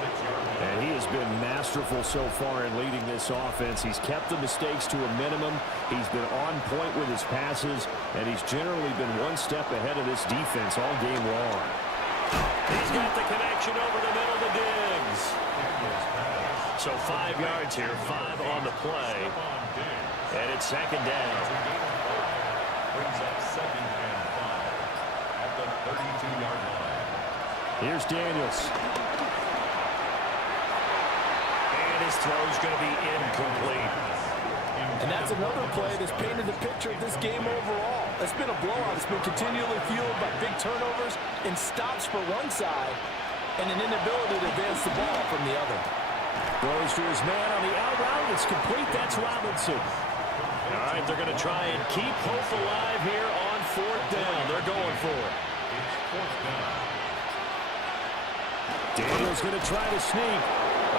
And he has been masterful so far in leading this offense. He's kept the mistakes to a minimum. He's been on point with his passes, and he's generally been one step ahead of this defense all game long. He's got the connection over the middle to Diggs. So 5 yards here, 5 on the play. And it's second down. Brings up second and 5 at the 32-yard line. Here's Daniels. And his throw's going to be incomplete. And that's another play that's painted the picture of this game overall. It's been a blowout. It's been continually fueled by big turnovers and stops for one side and an inability to advance the ball from the other. Throws to his man on the out route. It's complete. That's Robinson. All right, they're going to try and keep hope alive here on 4th down. They're going for it. It's 4th down. Daniels going to try to sneak.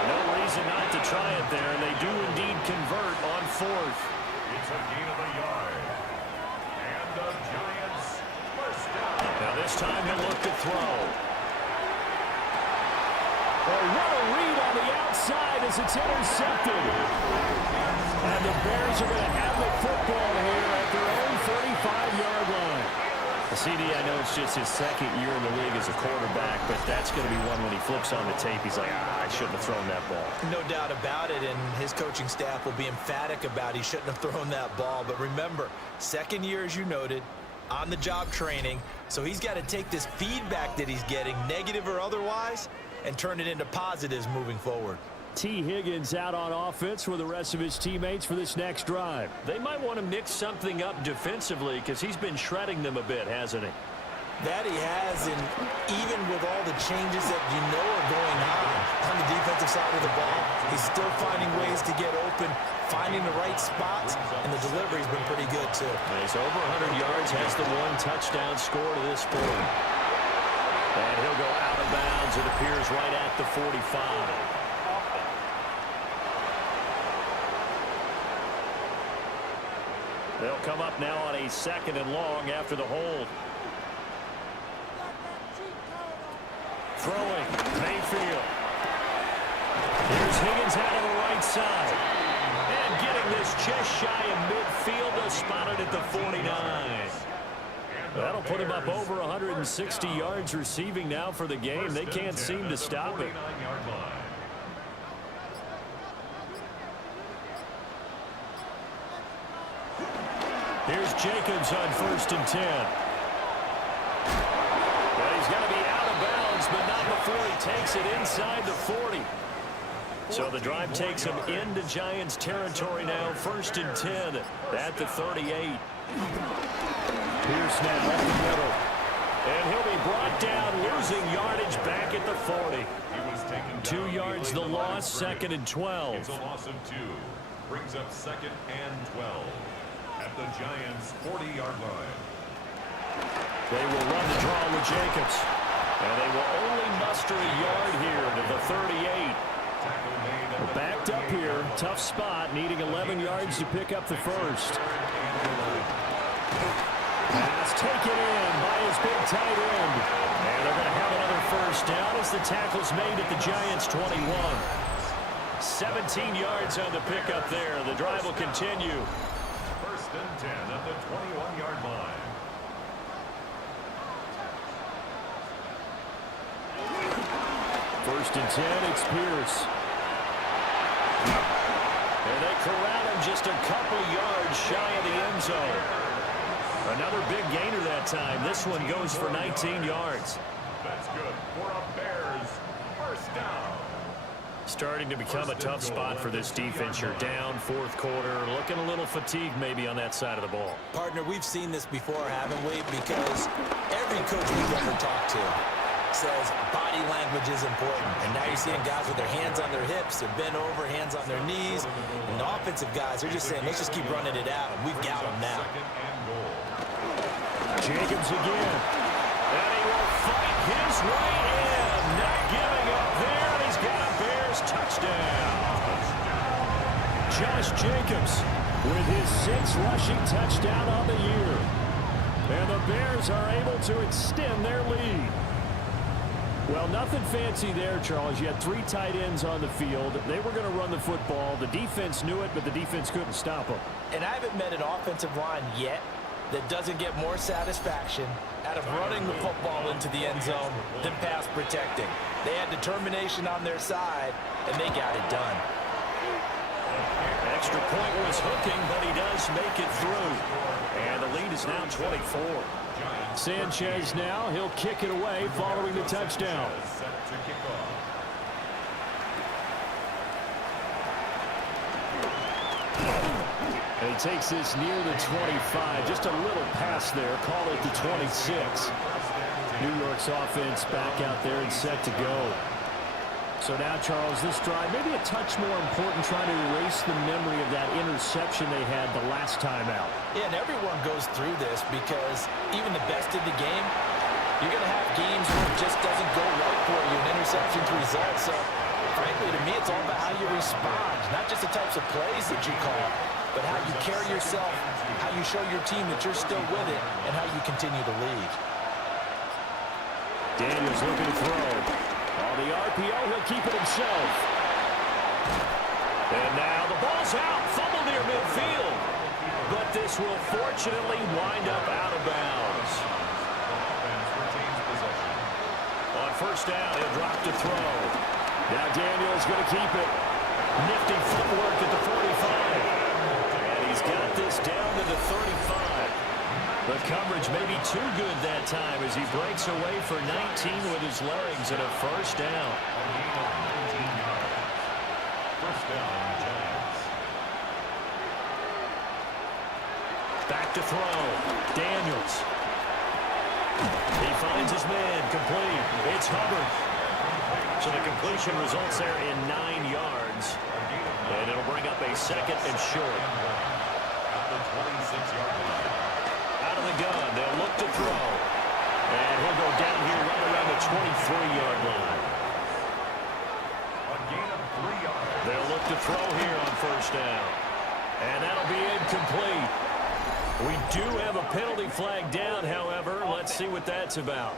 No reason not to try it there, and they do indeed convert on 4th. It's a gain of a yard. And the Giants first down. Now this time he'll look to throw. Oh, what a read on the outside as it's intercepted. And the Bears are going to have the football here at their own 35-yard line. CD, I know it's just his second year in the league as a quarterback, but that's going to be one when he flips on the tape. He's like, I shouldn't have thrown that ball. No doubt about it, and his coaching staff will be emphatic about he shouldn't have thrown that ball. But remember, second year, as you noted, on-the-job training, so he's got to take this feedback that he's getting, negative or otherwise, and turn it into positives moving forward. T. Higgins out on offense for the rest of his teammates for this next drive. They might want to mix something up defensively because he's been shredding them a bit, hasn't he? That he has, and even with all the changes that you know are going on the defensive side of the ball, he's still finding ways to get open, finding the right spots, and the delivery's been pretty good, too. He's over 100 yards, has the 1 touchdown score to this point. And he'll go out of bounds, it appears, right at the 45. They'll come up now on a 2nd and long after the hold. Throwing, Mayfield. Here's Higgins out of the right side. And getting this just shy of midfield. They'll spot it at the 49. That'll put him up over 160 yards receiving now for the game. They can't seem to stop it. Here's Jacobs on 1st and 10. But he's going to be out of bounds, but not before he takes it inside the 40. So the drive takes him into Giants territory now. 1st and 10 at the 38. Pierce now up the middle. And he'll be brought down, losing yardage back at the 40. 2 yards the loss, 2nd and 12. It's a loss of 2. Brings up 2nd and 12. At the Giants' 40-yard line. They will run the draw with Jacobs. And they will only muster a yard here to the 38. We're backed up here. Tough spot, needing 11 yards to pick up the first. Pass taken in by his big tight end. And they're going to have another first down as the tackle's made at the Giants' 21. 17 yards on the pickup there. The drive will continue. 1st and 10 at the 21-yard line. First and 10, it's Pierce. And they corral him just a couple yards shy of the end zone. Another big gainer that time. This one goes for 19 yards. That's good for a Bears first down. Starting to become a tough spot for this defense. You're down 4th quarter, looking a little fatigued maybe on that side of the ball. Partner, we've seen this before, haven't we? Because every coach we've ever talked to says body language is important. And now you're seeing guys with their hands on their hips, they're bent over, hands on their knees. And the offensive guys, they're just saying, let's just keep running it out. And we've got them now. Jacobs again. And he will fight his way in. Not giving up there. And he's got a Bears touchdown. Josh Jacobs with his 6th rushing touchdown on the year. And the Bears are able to extend their lead. Well, nothing fancy there, Charles. You had 3 tight ends on the field. They were going to run the football. The defense knew it, but the defense couldn't stop them. And I haven't met an offensive line yet that doesn't get more satisfaction out of running the football into the end zone than pass protecting. They had determination on their side, and they got it done. Extra point was hooking, but he does make it through. And the lead is now 24. Sanchez now, he'll kick it away following the touchdown. And he takes this near the 25. Just a little pass there. Call it the 26. New York's offense back out there and set to go. So now, Charles, this drive maybe a touch more important, trying to erase the memory of that interception they had the last time out. Yeah, and everyone goes through this because even the best in the game, you're going to have games where it just doesn't go right for you, and interceptions result. So, frankly, to me, it's all about how you respond, not just the types of plays that you call, but how you carry yourself, how you show your team that you're still with it, and how you continue to lead. Daniels looking to throw. On the RPO, he'll keep it himself. And now the ball's out. Fumble near midfield. But this will fortunately wind up out of bounds. On first down, he'll drop to throw. Now Daniels going to keep it. Nifty footwork at the 45. And he's got this down to the 35. The coverage may be too good that time as he breaks away for 19 with his legs and a first down. First down, Giants. Back to throw. Daniels. He finds his man. Complete. It's Hubbard. So the completion results there in 9 yards. And it'll bring up a second and short. At the 26-yard line. Out of the gun, they'll look to throw. And he'll go down here right around the 23-yard line. A gain of 3 yards. They'll look to throw here on first down. And that'll be incomplete. We do have a penalty flag down, however. Let's see what that's about.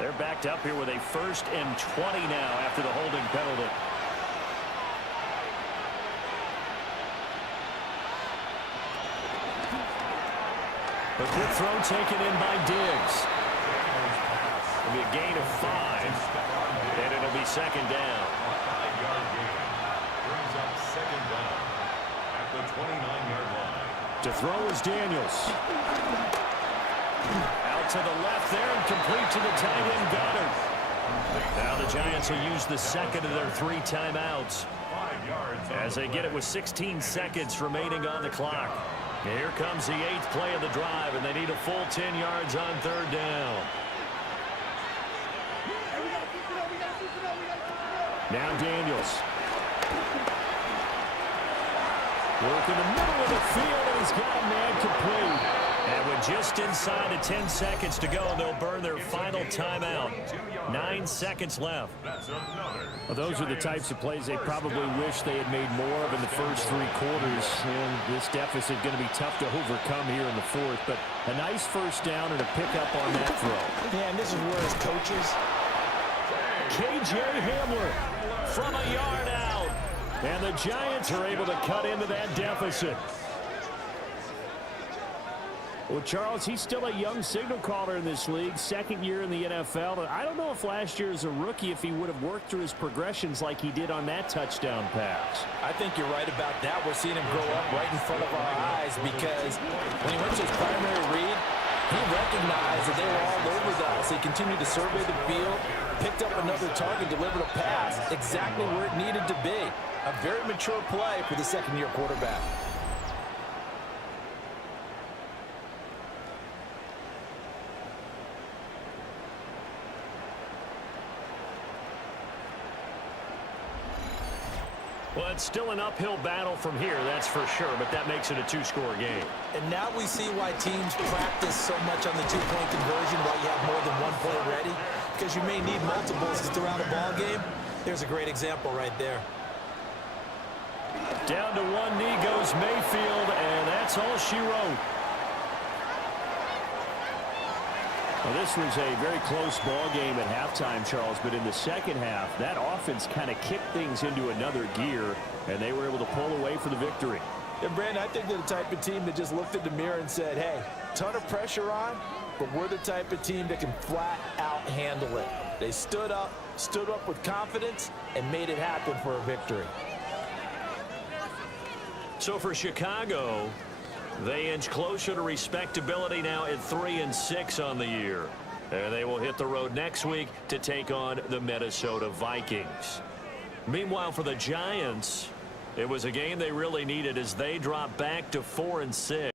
They're backed up here with a 1st and 20 now after the holding penalty. A quick throw taken in by Diggs. It'll be a gain of 5, and it'll be second down. 5-yard gain. Brings up second down at the 29-yard line. To throw is Daniels. Out to the left there and complete to the tight end Goddard. Now the Giants will use the second of their 3 timeouts 5 yards as they get it with 16 seconds remaining on the clock. Here comes the 8th play of the drive, and they need a full 10 yards on third down. Now Daniels. Work in the middle of the field, and he's got a man complete. And with just inside of 10 seconds to go, they'll burn their final timeout. 9 seconds left. Well, those are the types of plays they probably wish they had made more of in the first 3 quarters. And this deficit going to be tough to overcome here in the 4th. But a nice first down and a pickup on that throw. Yeah, and this is where his coaches. K.J. Hamler from a yard out. And the Giants are able to cut into that deficit. Well, Charles, he's still a young signal caller in this league, 2nd year in the NFL. I don't know if last year as a rookie, if he would have worked through his progressions like he did on that touchdown pass. I think you're right about that. We're seeing him grow up right in front of our eyes because when he went to his primary read, he recognized that they were all over the us. He continued to survey the field, picked up another target, delivered a pass exactly where it needed to be. A very mature play for the 2nd-year quarterback. Well, it's still an uphill battle from here, that's for sure, but that makes it a 2-score game. And now we see why teams practice so much on the 2-point conversion, why you have more than 1 play ready, because you may need multiples throughout a ball game. There's a great example right there. Down to one knee goes Mayfield, and that's all she wrote. Well, this was a very close ball game at halftime, Charles, but in the second half, that offense kind of kicked things into another gear, and they were able to pull away for the victory. And, Brandon, I think they're the type of team that just looked in the mirror and said, hey, ton of pressure on, but we're the type of team that can flat out handle it. They stood up with confidence, and made it happen for a victory. So for Chicago, they inch closer to respectability now at 3-6 on the year. And they will hit the road next week to take on the Minnesota Vikings. Meanwhile, for the Giants, it was a game they really needed as they dropped back to 4-6.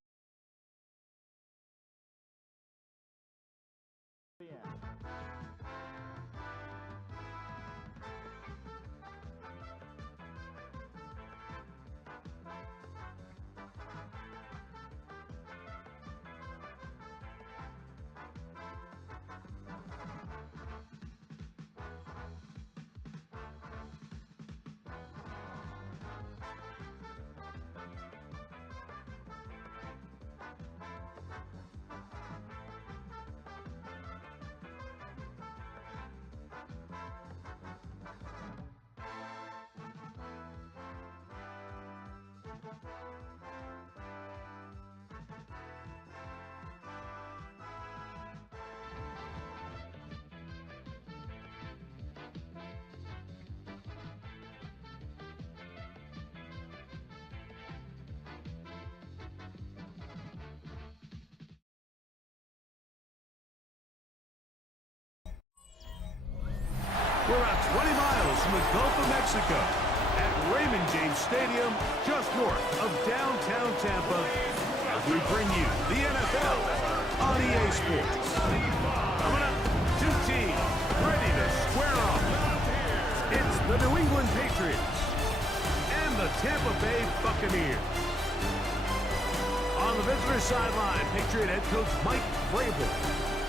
We're about 20 miles from the Gulf of Mexico at Raymond James Stadium, just north of downtown Tampa, as we bring you the NFL on EA Sports. Coming up, two teams ready to square off. It's the New England Patriots and the Tampa Bay Buccaneers. On the visitor sideline, Patriot head coach Mike Vrabel.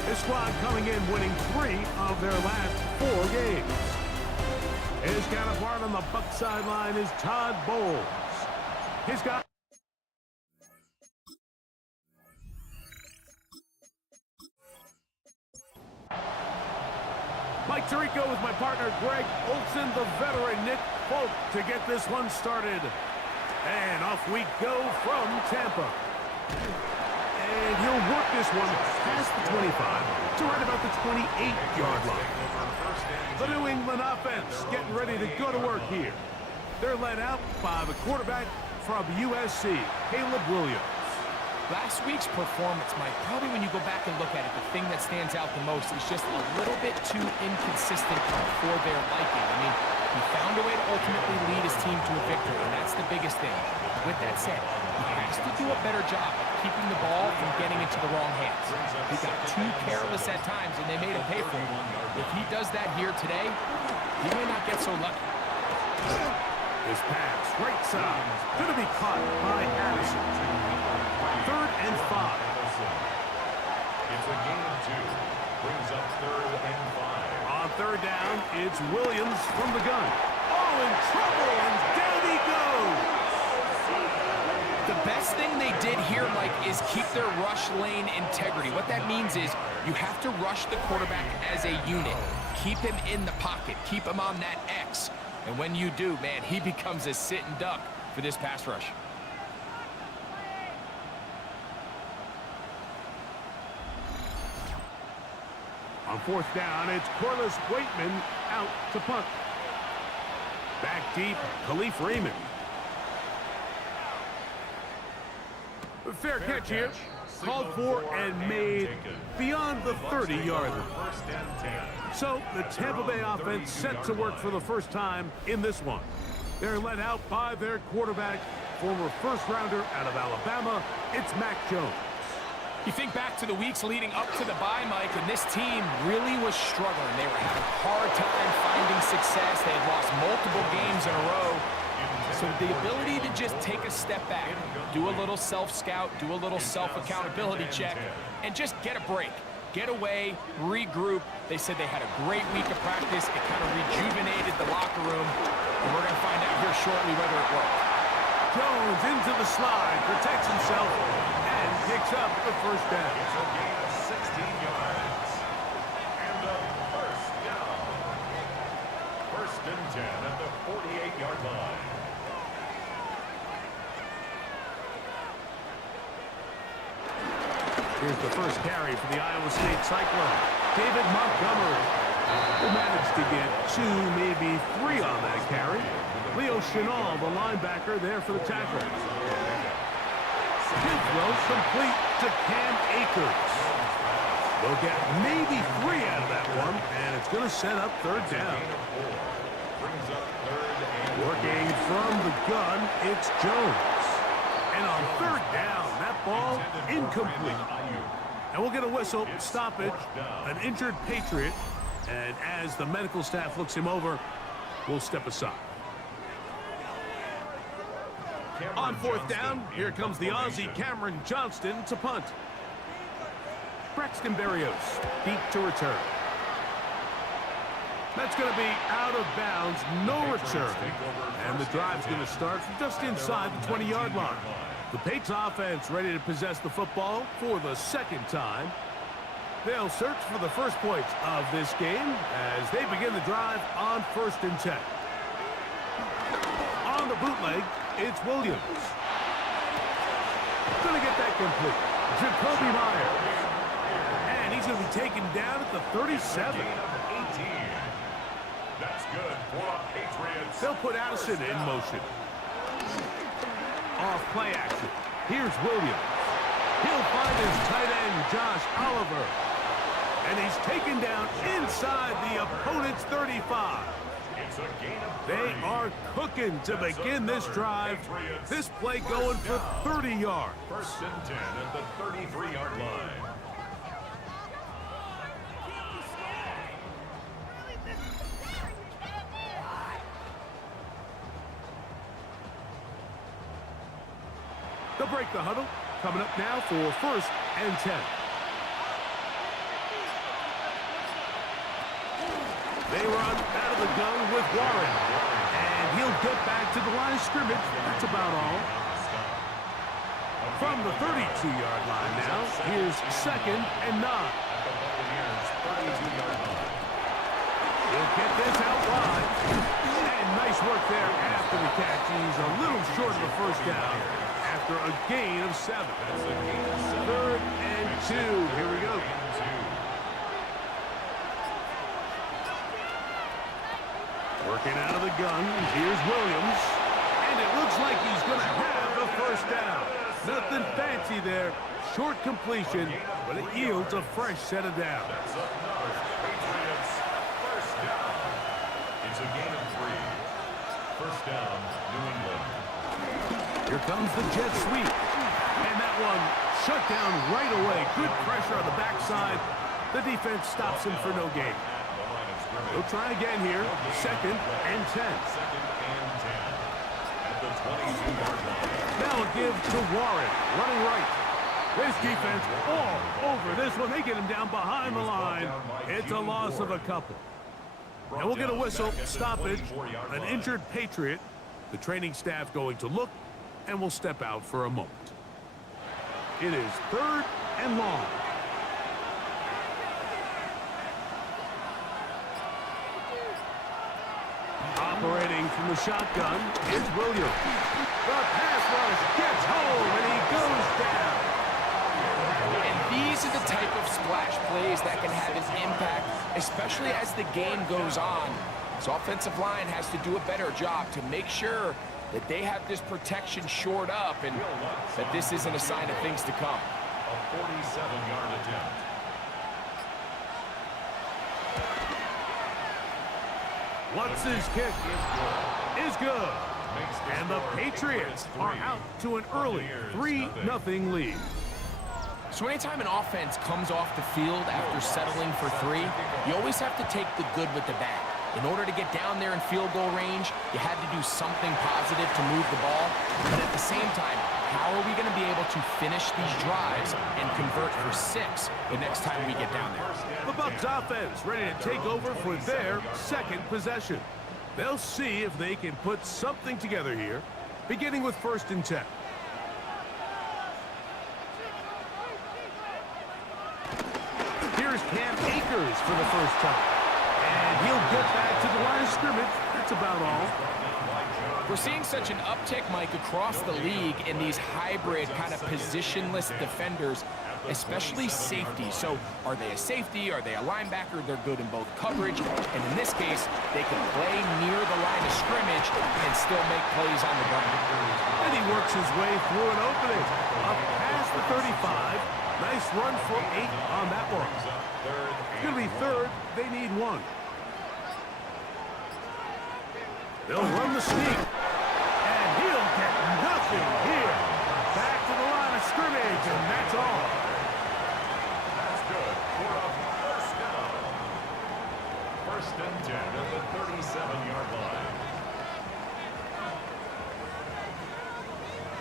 His squad coming in winning 3 of their last 4 games. His counterpart on the Buck sideline is Todd Bowles. He's got Mike Tirico with my partner Greg Olson, the veteran Nick Folk to get this one started. And off we go from Tampa. And he'll work this one past the 25 to right about the 28-yard line. The New England offense getting ready to go to work here. They're led out by the quarterback from USC, Caleb Williams. Last week's performance, Mike, probably when you go back and look at it, the thing that stands out the most is just a little bit too inconsistent for their liking. I mean, he found a way to ultimately lead his team to a victory, and that's the biggest thing. With that said, he has to do a better job of keeping the ball from getting into the wrong hands. He got too careless at times, and they made him pay for it. If he does that here today, he may not get so lucky. His pass, right side, going to be caught by Addison. 3rd and 5. It's a gain of 2. Brings up 3rd and 5. On 3rd down, it's Williams from the gun. Oh, in trouble, and down he goes. The best thing they did here, Mike, is keep their rush lane integrity. What that means is you have to rush the quarterback as a unit. Keep him in the pocket. Keep him on that X. And when you do, man, he becomes a sitting duck for this pass rush. On 4th down, it's Corliss Waitman out to punt. Back deep, Khalif Raymond. Fair catch here. Called for and made beyond the 30-yard line. So the Tampa Bay offense set to work for the first time in this one. They're led out by their quarterback, former first-rounder out of Alabama. It's Mac Jones. You think back to the weeks leading up to the bye, Mike, and this team really was struggling. They were having a hard time finding success. They had lost multiple games in a row. So the ability to just take a step back, do a little self-scout, do a little self-accountability check, and just get a break. Get away, regroup. They said they had a great week of practice. It kind of rejuvenated the locker room. And we're going to find out here shortly whether it worked. Jones into the slide, protects himself, and picks up the first down. It's a gain of 16 yards. And a first down. First and 10 at the 48-yard line. Here's the first carry for the Iowa State Cyclone. David Montgomery will manage to get 2, maybe 3 on that carry. Leo Chenal, the linebacker, there for the tackle. His throw complete to Cam Akers. They'll get maybe 3 out of that one, and it's going to set up third down. Working from the gun, it's Jones. And on third down, that ball incomplete. And we'll get a whistle, stoppage, an injured Patriot. And as the medical staff looks him over, we'll step aside. On fourth down, here comes the Aussie Cameron Johnston to punt. Braxton Berrios, deep to return. That's going to be out of bounds, no return. And the drive's going to start from just inside the 20-yard line. The Patriots offense ready to possess the football for the second time. They'll search for the first points of this game as they begin the drive on 1st and 10. On the bootleg, it's Williams. Going to get that complete. Jacoby Myers. And he's going to be taken down at the 37. That's good for the Patriots. They'll put Addison in motion. Off play action. Here's Williams. He'll find his tight end, Josh Oliver. And he's taken down inside the opponent's 35. They are cooking to begin this drive. This play going for 30 yards. First and 10 at the 33-yard line. They'll break the huddle. Coming up now for 1st and 10. They run out of the gun with Warren. And he'll get back to the line of scrimmage. That's about all. From the 32-yard line now, here's 2nd and 9. He'll get this out wide. And nice work there after the catch. He's a little short of the first down after a gain of 7. 3rd and 2. Here we go. Working out of the gun, here's Williams. And it looks like he's going to have the first down. Nothing fancy there. Short completion, but it yields a fresh set of downs. Patriots, first down. It's a gain of 3. First down, New England. Here comes the jet sweep. And that one shut down right away. Good pressure on the backside. The defense stops him for no gain. They'll try again here. 2nd and 10. 2nd and 10 at the 22-yard line. Now a give to Warren, running right. This defense all over this one. They get him down behind the line. It's a loss of a couple. And we'll get a whistle, stoppage, an injured Patriot. The training staff going to look, and we'll step out for a moment. It is 3rd and long. Operating from the shotgun, it's Williams. The pass rush gets home, and he goes down. And these are the type of splash plays that can have an impact, especially as the game goes on. This offensive line has to do a better job to make sure that they have this protection shored up and that this isn't a sign of things to come. A 47-yard attempt. What's his kick? Is good. And the Patriots are out to an early 3-0 lead. So anytime an offense comes off the field after settling for 3, you always have to take the good with the bad. In order to get down there in field goal range, you had to do something positive to move the ball. But at the same time, how are we going to be able to finish these drives and convert for 6 the next time we get down there? The Bucs offense ready to take over for their second possession. They'll see if they can put something together here. beginning with 1st and 10. Here's Cam Akers for the first time. And he'll get back to the line of scrimmage. That's about all. We're seeing such an uptick, Mike, across the league in these hybrid kind of positionless defenders, especially safety. So are they a safety? Are they a linebacker? They're good in both coverage. And in this case, they can play near the line of scrimmage and still make plays on the ground. And he works his way through an opening. Up past the 35. Nice run for 8 on that one. It's going to be 3rd. They need 1. They'll run the sneak. And he'll get nothing here. Back to the line of scrimmage, and that's all. That's good for a first down. 1st and 10 at the 37-yard line.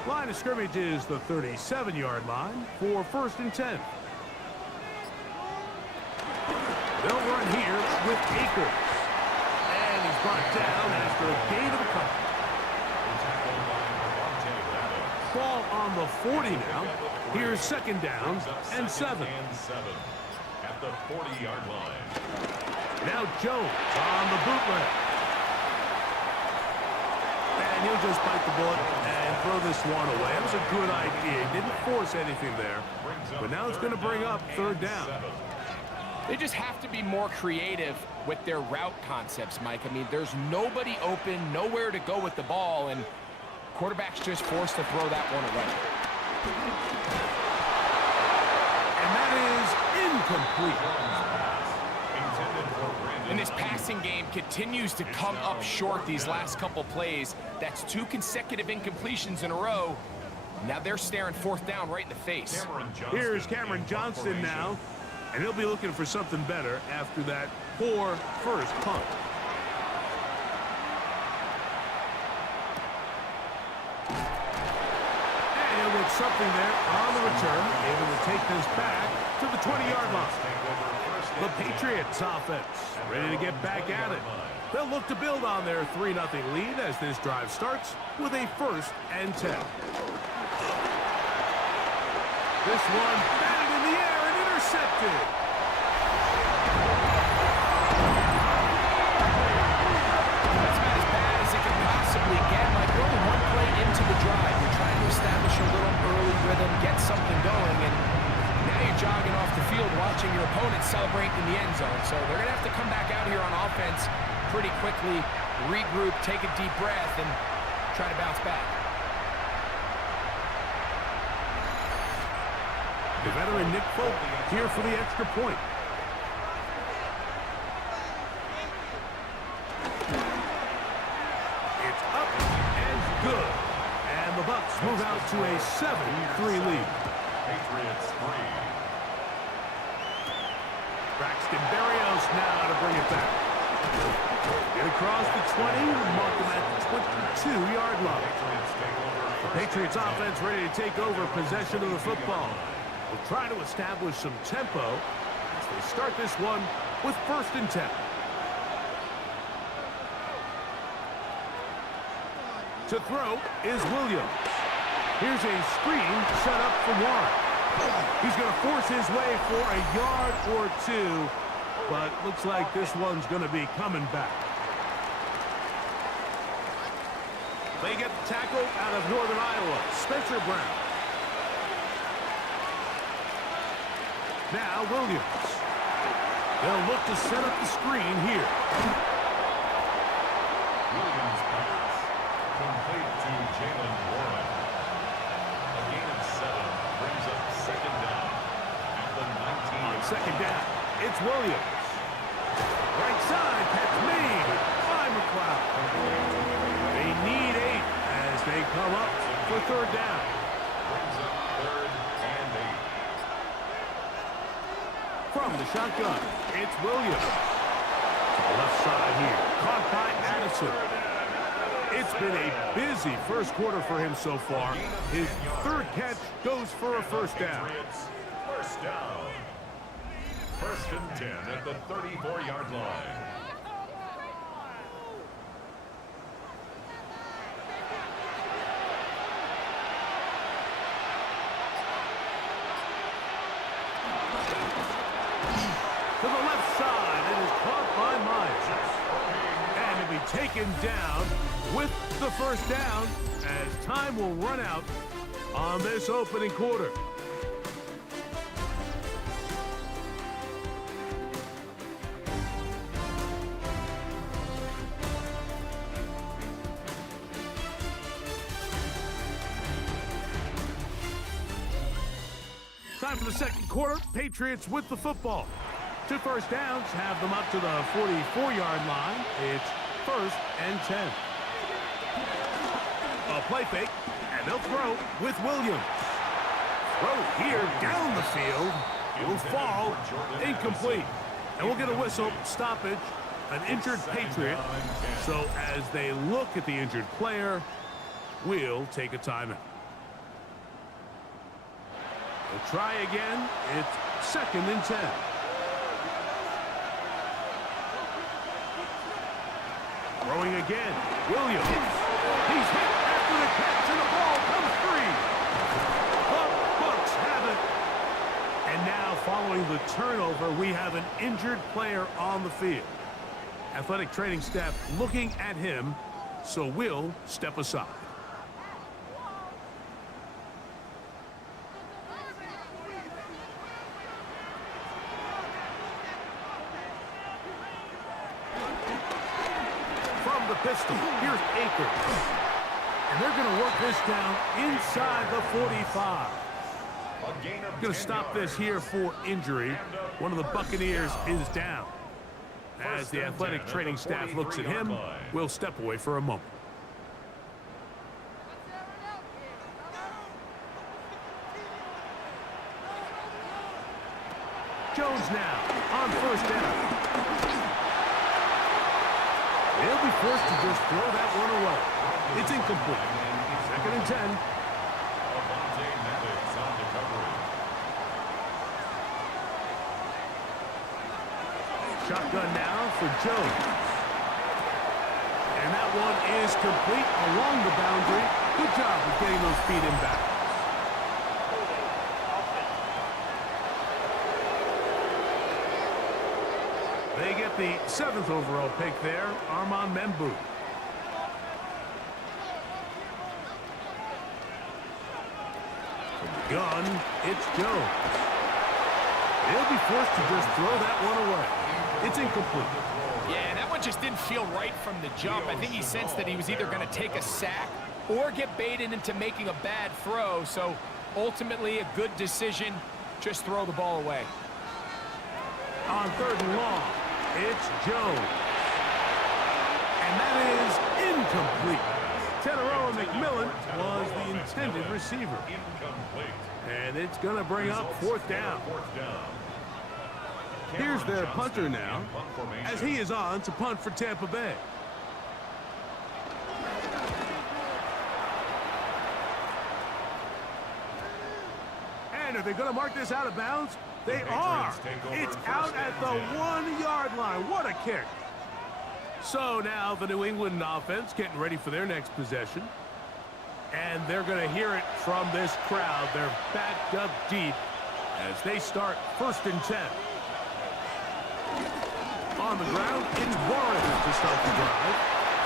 Line of scrimmage is the 37-yard line for 1st and 10. They'll run here with Akers. And he's brought down after a gain of a couple. Ball on the 40 now. Here's 2nd down and 7. At the 40-yard line. Now Jones on the bootleg. And he'll just bite the bullet and throw this one away. That was a good idea. He didn't force anything there. But now it's going to bring up 3rd down. They just have to be more creative with their route concepts, Mike. I mean, there's nobody open, nowhere to go with the ball, and quarterback's just forced to throw that one away. And that is incomplete. And this passing game continues to come up short these last couple plays. That's 2 consecutive incompletions in a row. Now they're staring 4th down right in the face. Here's Cameron Johnston now. And he'll be looking for something better after that poor first punt. And he'll get something there on the return, able to take this back to the 20-yard line. The Patriots offense ready to get back at it. They'll look to build on their 3-0 lead as this drive starts with a 1st and 10. This one batted in the air and intercepted. That's about as bad as it can possibly get. Like, we're only 1 play into the drive. You're trying to establish a little early rhythm, get something going, and now you're jogging off the field watching your opponent celebrate in the end zone. So they're going to have to come back out here on offense pretty quickly, regroup, take a deep breath, and try to bounce back. The veteran Nick Folk here for the extra point. It's up and good. And the Bucs move out to a 7-3 lead. Patriots 3. Braxton Berrios now to bring it back. Get across the 20, mark them at the 22-yard line. The Patriots offense ready to take over possession of the football. Will try to establish some tempo as they start this one with 1st and 10. To throw is Williams. Here's a screen set up for Warren. He's going to force his way for a yard or 2, but looks like this one's going to be coming back. They get the tackle out of Northern Iowa, Spencer Brown. Now Williams. They'll look to set up the screen here. Williams pass. Complete to Jalen Warren. A gain of 7 brings up 2nd down at the 19. On 2nd down, it's Williams. Right side, that's made by McLeod. They need 8 as they come up for 3rd down. Brings up 3rd and 8. From the shotgun, it's Williams. To the left side here, caught by Addison. It's been a busy first quarter for him so far. His 3rd catch goes for a 1st down. First down. 1st and 10 at the 34-yard line. to the left side. It is caught by Myers. And to be taken down with the first down as time will run out on this opening quarter. Time for the second quarter. Patriots with the football. 2 first downs have them up to the 44-yard line. It's 1st and 10. A play fake, and they'll throw with Williams. Throw here down the field. Will fall incomplete. And we'll get a whistle, stoppage, an injured Patriot. So as they look at the injured player, we'll take a timeout. We'll try again. It's 2nd and 10. Throwing again. Williams. He's hit after the catch, and the ball comes free. The Bucs have it. And now, following the turnover, we have an injured player on the field. Athletic training staff looking at him, so we'll step aside. Pistol. Here's Akers. And they're going to work this down inside the 45. Going to stop this here for injury. One of the Buccaneers is down. As the athletic training staff looks at him, we'll step away for a moment. Jones now on 1st down. They'll be forced to just throw that one away. It's incomplete. 2nd and 10. Shotgun now for Jones. And that one is complete along the boundary. Good job of getting those feet in back. They get the 7th overall pick there, Armand Membu. From the gun, it's Jones. They'll be forced to just throw that one away. It's incomplete. Yeah, that one just didn't feel right from the jump. I think he sensed that he was either going to take a sack or get baited into making a bad throw. So ultimately a good decision, just throw the ball away. On 3rd and long, it's Jones. And that is incomplete. Teteroa McMillan was the intended receiver. And it's going to bring up 4th down. Here's their punter now, as he is on to punt for Tampa Bay. And are they going to mark this out of bounds? They are. It's out at the 1-yard line. What a kick. So now the New England offense getting ready for their next possession. And they're going to hear it from this crowd. They're backed up deep as they start 1st and 10. On the ground, it's Warren to start the drive.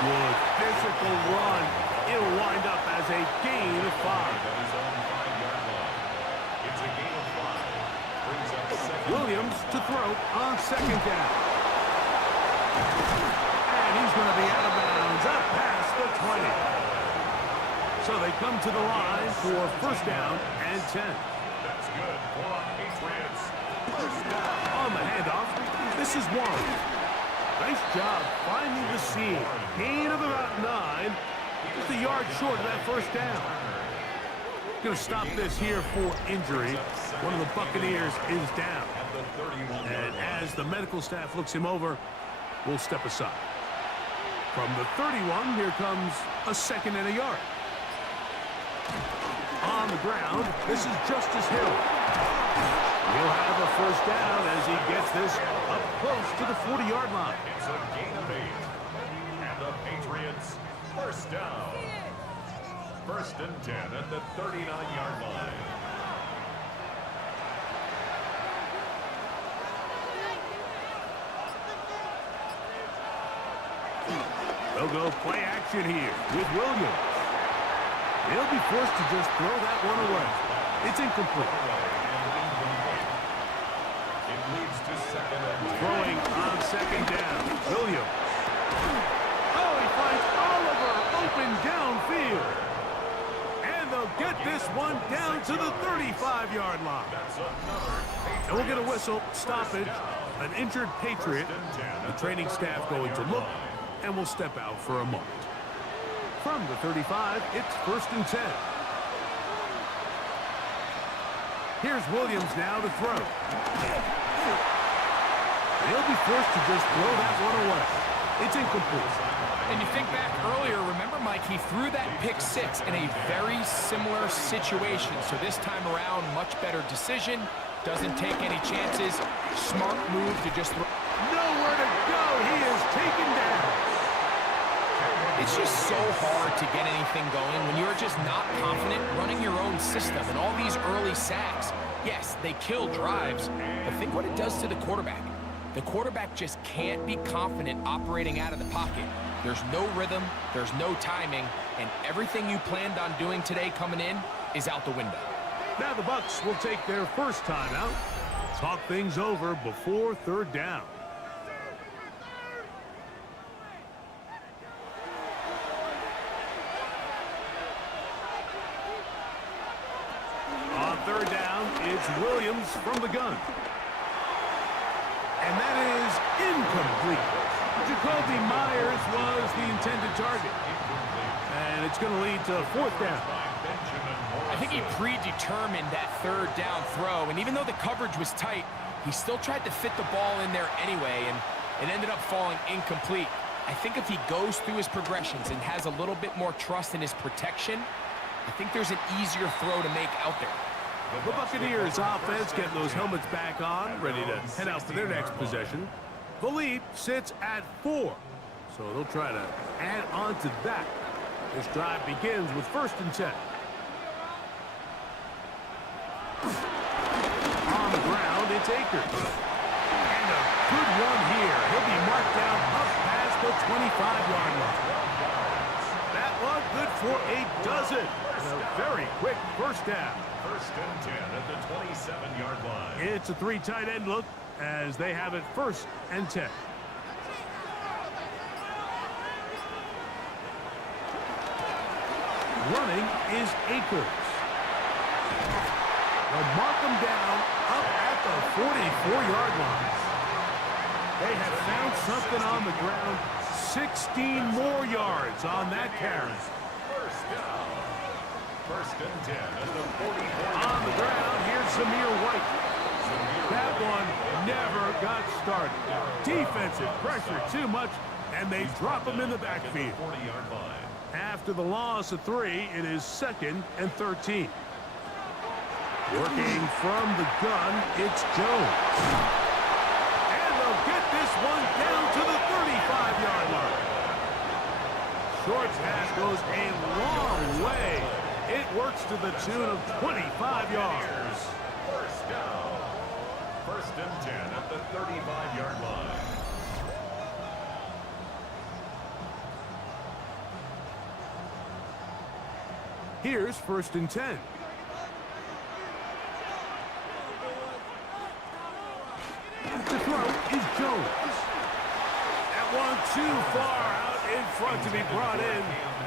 Good physical run. It'll wind up as a gain of 5. Williams to throw on 2nd down. And he's going to be out of bounds up past the 20. So they come to the line for 1st down and 10. That's good for Patriots. 1st down. On the handoff, this is Warren. Nice job finding the seam. Gain of about 9. Just a yard short of that 1st down. Going to stop this here for injury. One of the Buccaneers is down. And as the medical staff looks him over, we'll step aside. From the 31, here comes a 2nd and a yard. On the ground, this is Justice Hill. He'll have a 1st down as he gets this up close to the 40-yard line. It's a gain of 8. And the Patriots 1st down. 1st and 10 at the 39-yard line. They'll go play action here with Williams. He'll be forced to just throw that one away. It's incomplete. It leads to second and 10. Throwing on second down. Williams. Oh, he finds Oliver open downfield. And they'll get this one down to the 35-yard line. And we'll get a whistle, stoppage, an injured Patriot. The training staff going to look, and will step out for a moment. From the 35, it's 1st and 10. Here's Williams now to throw. He'll be forced to just throw that one away. It's incomplete. And you think back earlier, remember, Mike, he threw that pick six in a very similar situation. So this time around, much better decision. Doesn't take any chances. Smart move to just throw. Nowhere to go. He is taken down. It's just so hard to get anything going when you're just not confident running your own system. And all these early sacks, yes, they kill drives, but think what it does to the quarterback. The quarterback just can't be confident operating out of the pocket. There's no rhythm, there's no timing, and everything you planned on doing today coming in is out the window. Now the Bucs will take their first timeout. Talk things over before 3rd down. On 3rd down, it's Williams from the gun. And that is incomplete. Jacoby Myers was the intended target. And it's going to lead to 4th down. I think he predetermined that 3rd down throw, and even though the coverage was tight, he still tried to fit the ball in there anyway, and it ended up falling incomplete. I think if he goes through his progressions and has a little bit more trust in his protection, I think there's an easier throw to make out there. The Buccaneers offense getting those helmets back on, ready to head out for their next possession. The lead sits at 4, so they'll try to add on to that. This drive begins with 1st and 10. On the ground, it's Akers. And a good run here. He'll be marked down up past the 25-yard line. That one good for a dozen. And a very quick 1st down. 1st and 10 at the 27-yard line. It's a 3 tight end look as they have it 1st and 10. Running is Akers. They'll mark him down up at the 44-yard line. They have found something on the ground. 16 more yards on that carry. 1st down. 1st and 10 at the 44. On the ground, here's Zamir White. That one never got started. Defensive pressure too much, and they drop him in the backfield. 40-yard line. After the loss of 3, it is 2nd and 13. Working from the gun, it's Jones. And they'll get this one down to the 35-yard line. Short pass goes a long way. It works to the tune of 25 yards. 1st down. 1st and 10 at the 35-yard line. Here's 1st and 10. The throw is Jones. That one too far out in front to be brought in.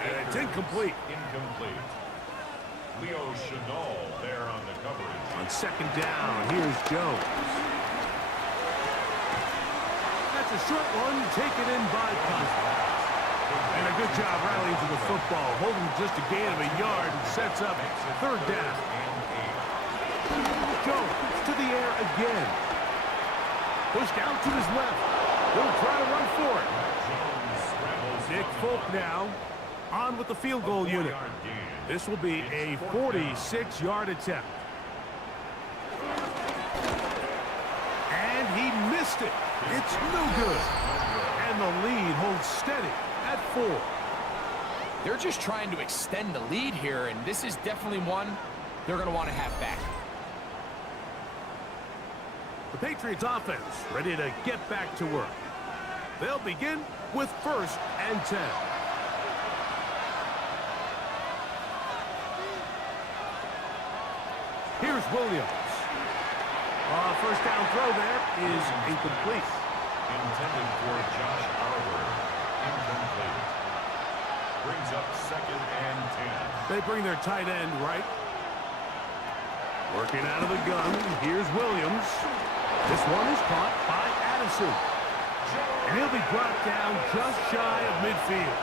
And it's incomplete. Incomplete. Leo Chenal there on the coverage. On 2nd down, here's Jones. That's a short one taken in by Cosby. And a good job rallying to the football, holding just a gain of a yard and sets up 3rd down. Jones to the air again. Pushed out to his left. He'll try to run for it. Nick Folk now on with the field goal unit. This will be a 46-yard attempt. And he missed it. It's no good. And the lead holds steady at 4. They're just trying to extend the lead here, and this is definitely one they're going to want to have back. The Patriots offense ready to get back to work. They'll begin with 1st and 10. Here's Williams. First down throw there is incomplete. Intended for Josh Oliver. Incomplete. Brings up 2nd and 10. They bring their tight end right. Working out of the gun. Here's Williams. This one is caught by Addison. And he'll be brought down just shy of midfield.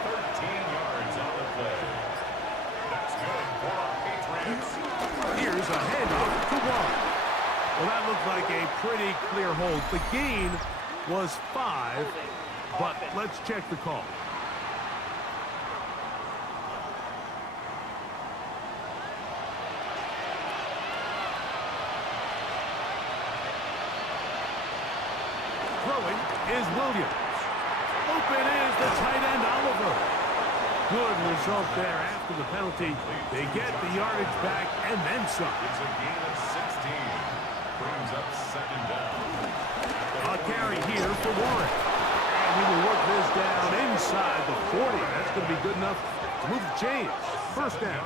13 yards on the play. That's good for Patriots. Here's a handoff to Warren. Well, that looked like a pretty clear hold. The gain was 5, but let's check the call. Throwing is Williams. Open is the tight end, Oliver. Good result there after the penalty. They get the yardage back and then some. It's a gain of 16. Brings up 2nd down. A carry here for Warren. And he will work this down inside the 40. That's going to be good enough to move the chains. First down.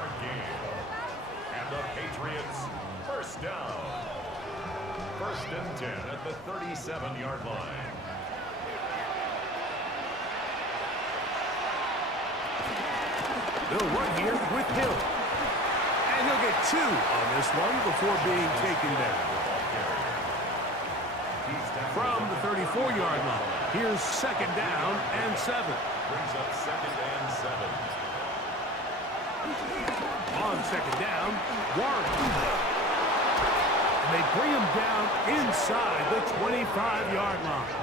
And the Patriots, first down. 1st and 10 at the 37-yard line. They'll run here with Hill. And he'll get 2 on this one before being taken down. From the 34-yard line, here's 2nd down and 7. Brings up 2nd and 7. On 2nd down, Warren. And they bring him down inside the 25-yard line.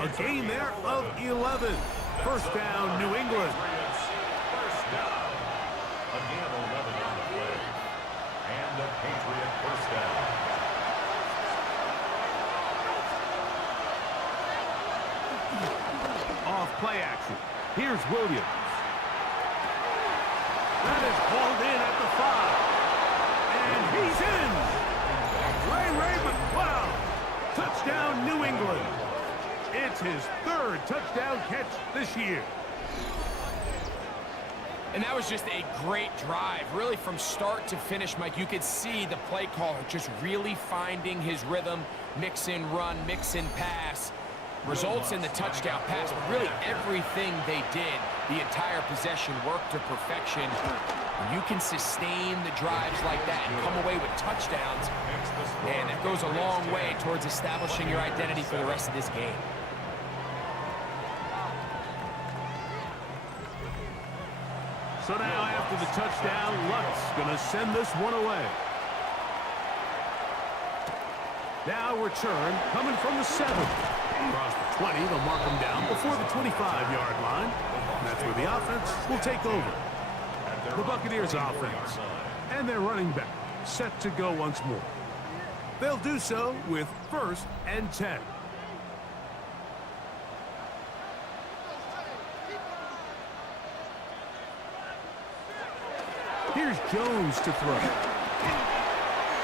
A gain there of 11. First down, New England. First down. A gain of 11 on the play. And a Patriot first down. Off play action. Here's Williams. That is hauled in at the 5. And he's in. Ray McCloud. Touchdown, New England. It's his 3rd touchdown catch this year. And that was just a great drive. Really from start to finish, Mike, you could see the play caller just really finding his rhythm. Mix in run, mix in pass. Results in the touchdown pass. But really everything they did, the entire possession worked to perfection. When you can sustain the drives like that and come away with touchdowns, man, that goes a long way towards establishing your identity for the rest of this game. So now after the touchdown, Lutz going to send this one away. Now return coming from the 7. Across the 20, they'll mark him down before the 25-yard line. And that's where the offense will take over. The Buccaneers offense and their running back set to go once more. They'll do so with 1st and 10. Here's Jones to throw.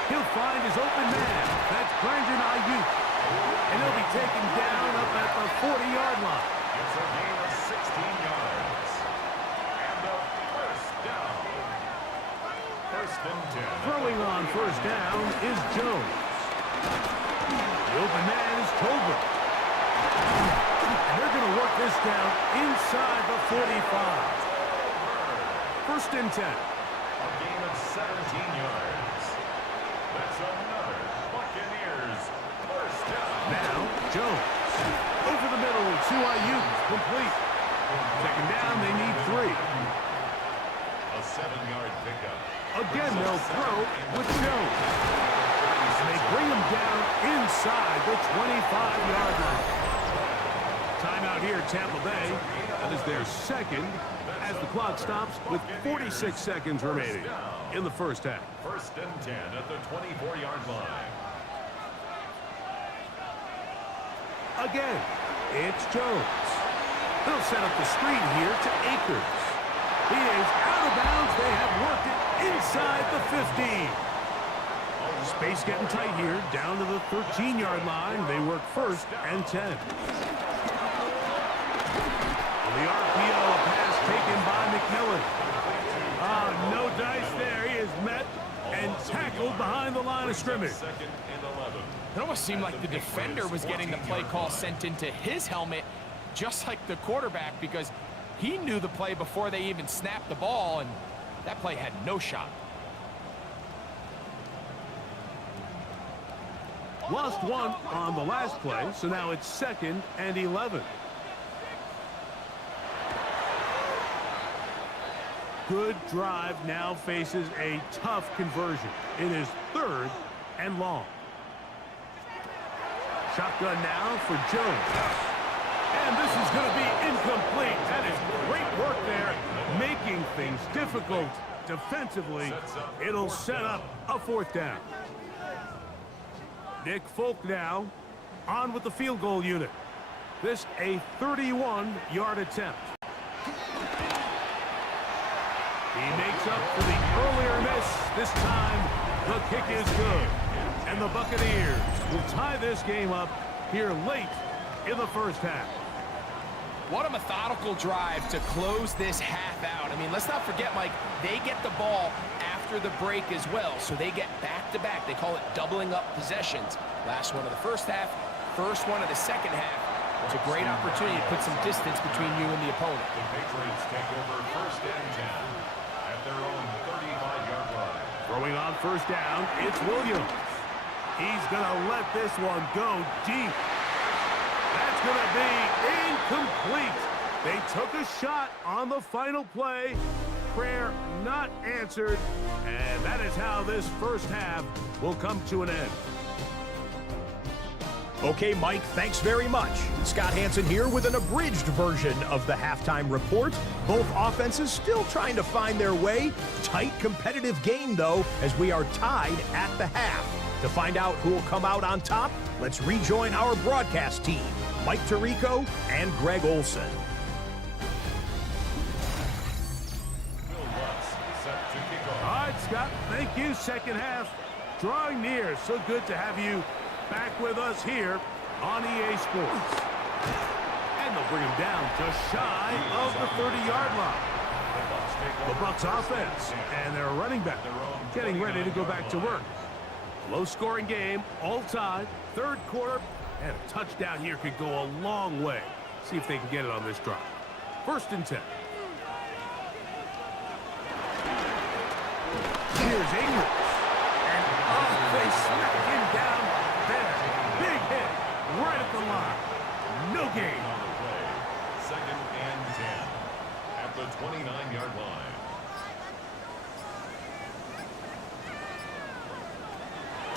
He'll find his open man. That's Brandon Ayuk. And he'll be taken down up at the 40-yard line. It's a gain of 16 yards. And a first down. 1st and 10. Throwing on first down is Jones. The open man is Tolbert. And they're going to work this down inside the 45. 1st and 10. A gain of 17 yards. That's another Buccaneers first down. Now, Jones. Over the middle to Ayuk. Complete. 2nd down, they need 3. A 7-yard pickup. Again, they'll throw with Jones. And they bring him down inside the 25-yard line. Timeout here at Tampa Bay. That is their 2nd as the clock stops with 46 seconds remaining in the first half. 1st and 10 at the 24-yard line. Again, it's Jones. They'll set up the screen here to Akers. He is out of bounds. They have worked it inside the 15. Space getting tight here, down to the 13-yard line. They work 1st and 10. The RPO, a pass taken by McMillan. No dice there. He is met and tackled behind the line of scrimmage. Second and 11. It almost seemed like the defender was getting the play call sent into his helmet, just like the quarterback, because he knew the play before they even snapped the ball, and that play had no shot. Lost one on the last play, so now it's 2nd and 11. Good drive now faces a tough conversion. It is 3rd and long. Shotgun now for Jones. And this is going to be incomplete. That is great work there, making things difficult defensively. It'll set up a 4th down. Nick Folk now on with the field goal unit. This a 31-yard attempt. He makes up for the earlier miss. This time, the kick is good. And the Buccaneers will tie this game up here late in the first half. What a methodical drive to close this half out. I mean, let's not forget, Mike, they get the ball after the break as well, so they get back-to-back. They call it doubling up possessions. Last one of the first half, first one of the second half. It's a great opportunity to put some distance between you and the opponent. The Patriots take over 1st and 10 at their own 35-yard line. Throwing on 1st down, it's Williams. He's going to let this one go deep. That's going to be incomplete. They took a shot on the final play. Prayer not answered. And that is how this first half will come to an end. Okay, Mike, thanks very much. Scott Hanson here with an abridged version of the halftime report. Both offenses still trying to find their way. Tight, competitive game, though, as we are tied at the half. To find out who will come out on top, let's rejoin our broadcast team, Mike Tirico and Greg Olson. All right, Scott, thank you. Second half drawing near. So good to have you back with us here on EA Sports. And they'll bring him down just shy of the 30-yard line. The Bucs offense and their running back getting ready to go back to work. Low-scoring game, all tied, 3rd quarter, and a touchdown here could go a long way. See if they can get it on this drive. 1st and 10. Here's Ingram. And they smack him down there. Big hit right at the line. No gain. 2nd and 10 at the 29-yard line.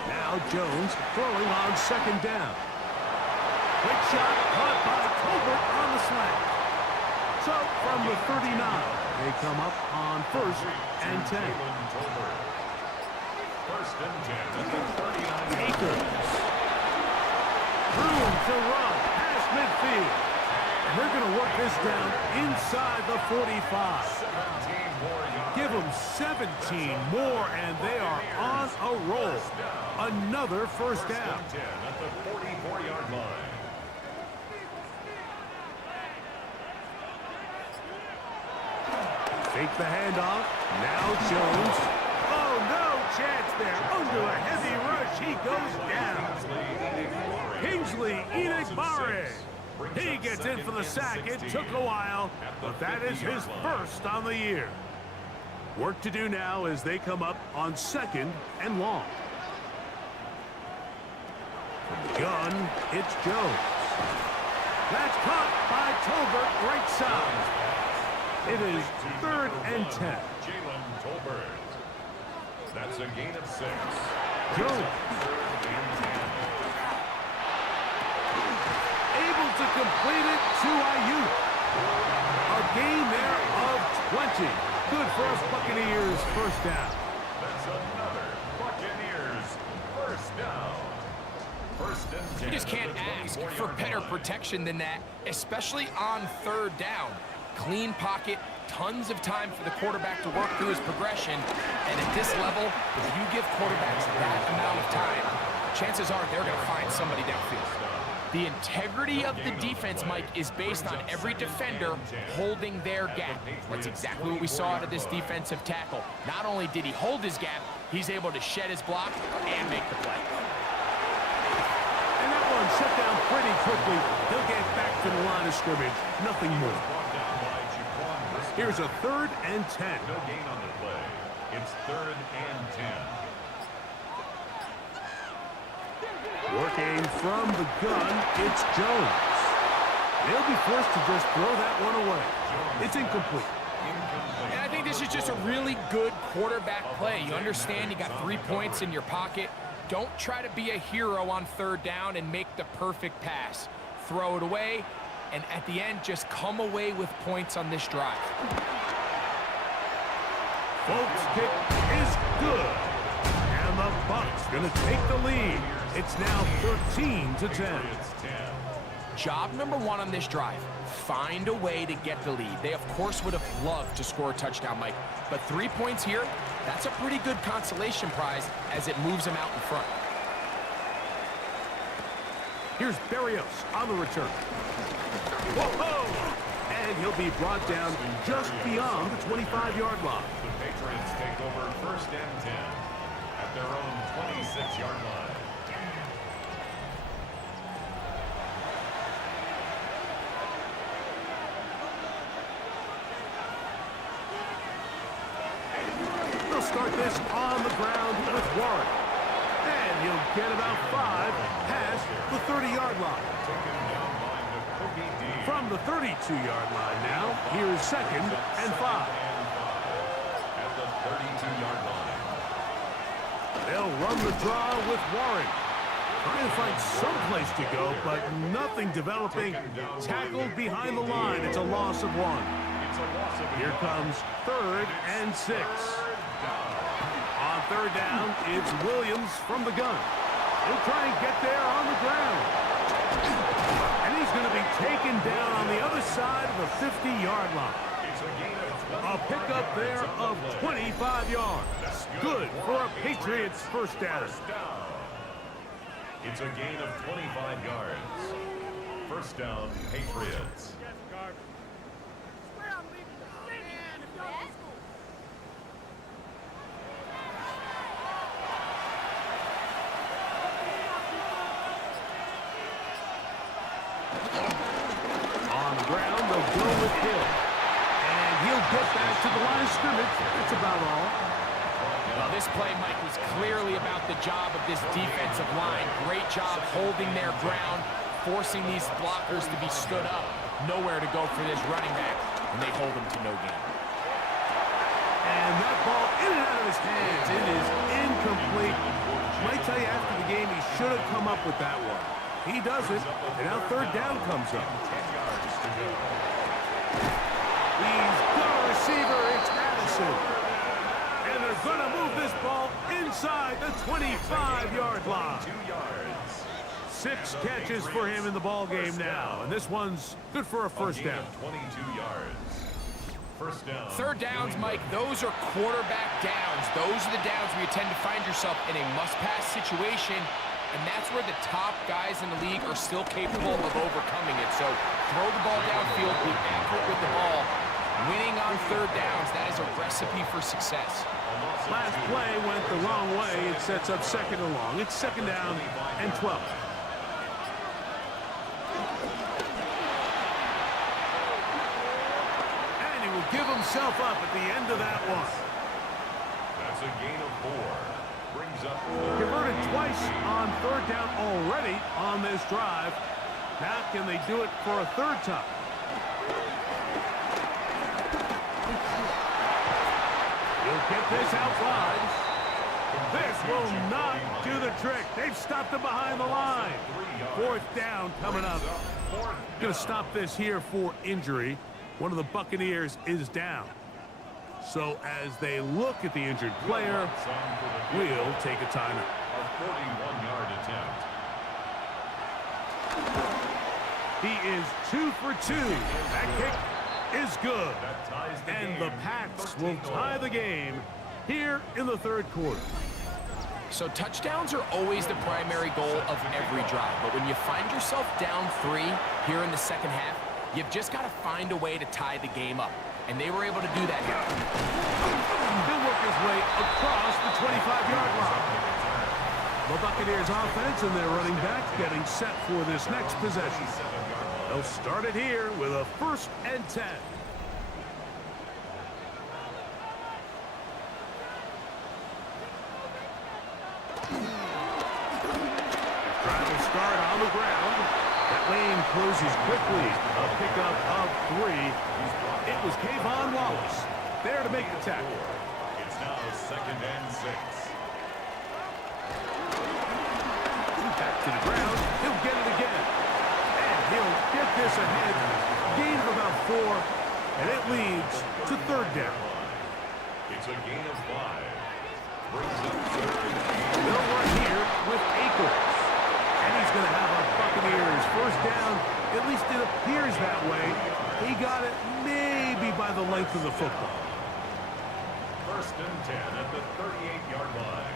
Now Jones throwing on 2nd down. Quick shot caught by Tolbert on the slant. So from the 39, they come up on 1st and 10. 1st and 10 at the 39. Akers. Room to run past midfield. And they're going to work this down inside the 45. 17 more yards. Give them 17 more, and they are on a roll. Another 1st down. 10 at the 44-yard line. Fake the handoff. Now Jones. Oh, no chance there. Under a heavy rush, he goes down. Kingsley Enagbare. He gets in for the sack. It took a while, but that is his 1st on the year. Work to do now as they come up on 2nd and long. From the gun, it's Jones. That's caught by Tolbert, right side. It is 3rd and 10. Jalen Tolbert. That's a gain of 6. Jones. Able to complete it to Ayuk. A gain there of 20. Good for us Buccaneers, 1st down. That's another Buccaneers 1st down. 1st and 10. You just can't ask for better protection than that, especially on 3rd down. Clean pocket, tons of time for the quarterback to work through his progression. And at this level, if you give quarterbacks that amount of time, chances are they're going to find somebody downfield. The integrity of the defense, Mike, is based on every defender holding their gap. That's exactly what we saw out of this defensive tackle. Not only did he hold his gap, He's able to shed his block and make the play. And that one shut down pretty quickly. He'll get back to the line of scrimmage. Nothing more. Here's a 3rd and 10. No gain on the play. It's 3rd and 10. Working from the gun, it's Jones. They'll be forced to just throw that one away. It's incomplete. And I think this is just a really good quarterback play. You understand you got 3 points in your pocket. Don't try to be a hero on 3rd down and make the perfect pass. Throw it away, and at the end, just come away with points on this drive. Folks' kick is good. And the Bucs going to take the lead. It's now 13-10. Job number 1 on this drive, find a way to get the lead. They, of course, would have loved to score a touchdown, Mike. But 3 points here, that's a pretty good consolation prize as it moves them out in front. Here's Berrios on the return. Whoa! And he'll be brought down just beyond the 25-yard line. The Patriots take over 1st and 10 at their own 26-yard line. Start this on the ground with Warren. And he'll get about 5 past the 30-yard line. From the 32-yard line now, here's 2nd and 5. At the 32-yard line. They'll run the draw with Warren. Trying to find some place to go, but nothing developing. Tackled behind the line. It's a loss of 1. Here comes 3rd and 6. On 3rd down, it's Williams from the gun. He'll try and get there on the ground. And he's going to be taken down on the other side of the 50-yard line. A pickup there of 25 yards. Good for a Patriots 1st down. It's a gain of 25 yards. 1st down, Patriots. On the ground, they'll go with Hill. And he'll get back to the line of scrimmage. That's about all. Well, this play, Mike, was clearly about the job of this defensive line. Great job holding their ground, forcing these blockers to be stood up. Nowhere to go for this running back, and they hold him to no gain. And that ball in and out of his hands. It is incomplete. Might tell you after the game he should have come up with that one. He doesn't, and now 3rd down comes up. He's got a receiver. It's Addison. And they're going to move this ball inside the 25-yard line. 6 catches for him in the ball game now, and this one's good for a 1st down. 22 yards. 1st down. 3rd downs, Mike, those are quarterback downs. Those are the downs where you tend to find yourself in a must-pass situation, and that's where the top guys in the league are still capable of overcoming it. So throw the ball downfield, be accurate with the ball. Winning on 3rd downs, that is a recipe for success. Last play went the wrong way. It sets up 2nd and long. It's 2nd down and 12. And he will give himself up at the end of that one. That's a gain of 4. Brings up Converted twice on 3rd down already on this drive. Now can they do it for a 3rd time? He'll get this out wide. This will not do the trick. They've stopped him behind the line. 4th down coming up. Going to stop this here for injury. One of the Buccaneers is down. So as they look at the injured player, we'll take a timeout. A 41-yard attempt. He is 2 for 2. That kick is good. And the Pats will tie the game here in the 3rd quarter. So touchdowns are always the primary goal of every drive. But when you find yourself down 3 here in the 2nd half, you've just got to find a way to tie the game up. And they were able to do that here. They'll work his way across the 25-yard line. The Buccaneers offense and their running backs getting set for this next possession. They'll start it here with a 1st and 10. Drive will start on the ground. That lane closes quickly. A pickup of 3. It was Kayvon Wallace there to make the tackle. It's now 2nd and 6. Back to the ground. He'll get it again. And he'll get this ahead. Gain of about 4. And it leads to 3rd down. It's a gain of 5. Brings up 3rd. They'll run here with Akers. And he's going to have a Buccaneers 1st down. At least it appears that way. He got it maybe by the length of the football. 1st and 10 at the 38-yard line.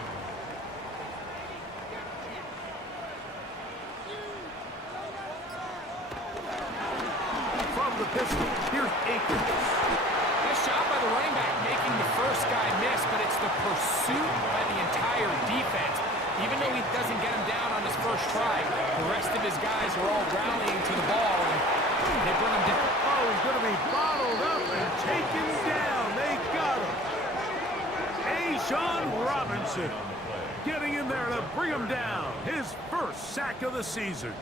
From the pistol, here's Akers. Nice job by the running back making the first guy miss, but it's the pursuit by the entire defense. Even though he doesn't get him down on his first try, the rest of his guys are all rallying to the ball, and they bring him down. Oh, he's going to be bottled up and taken down. They got him. Sean Robinson getting in there to bring him down. His 1st sack of the season.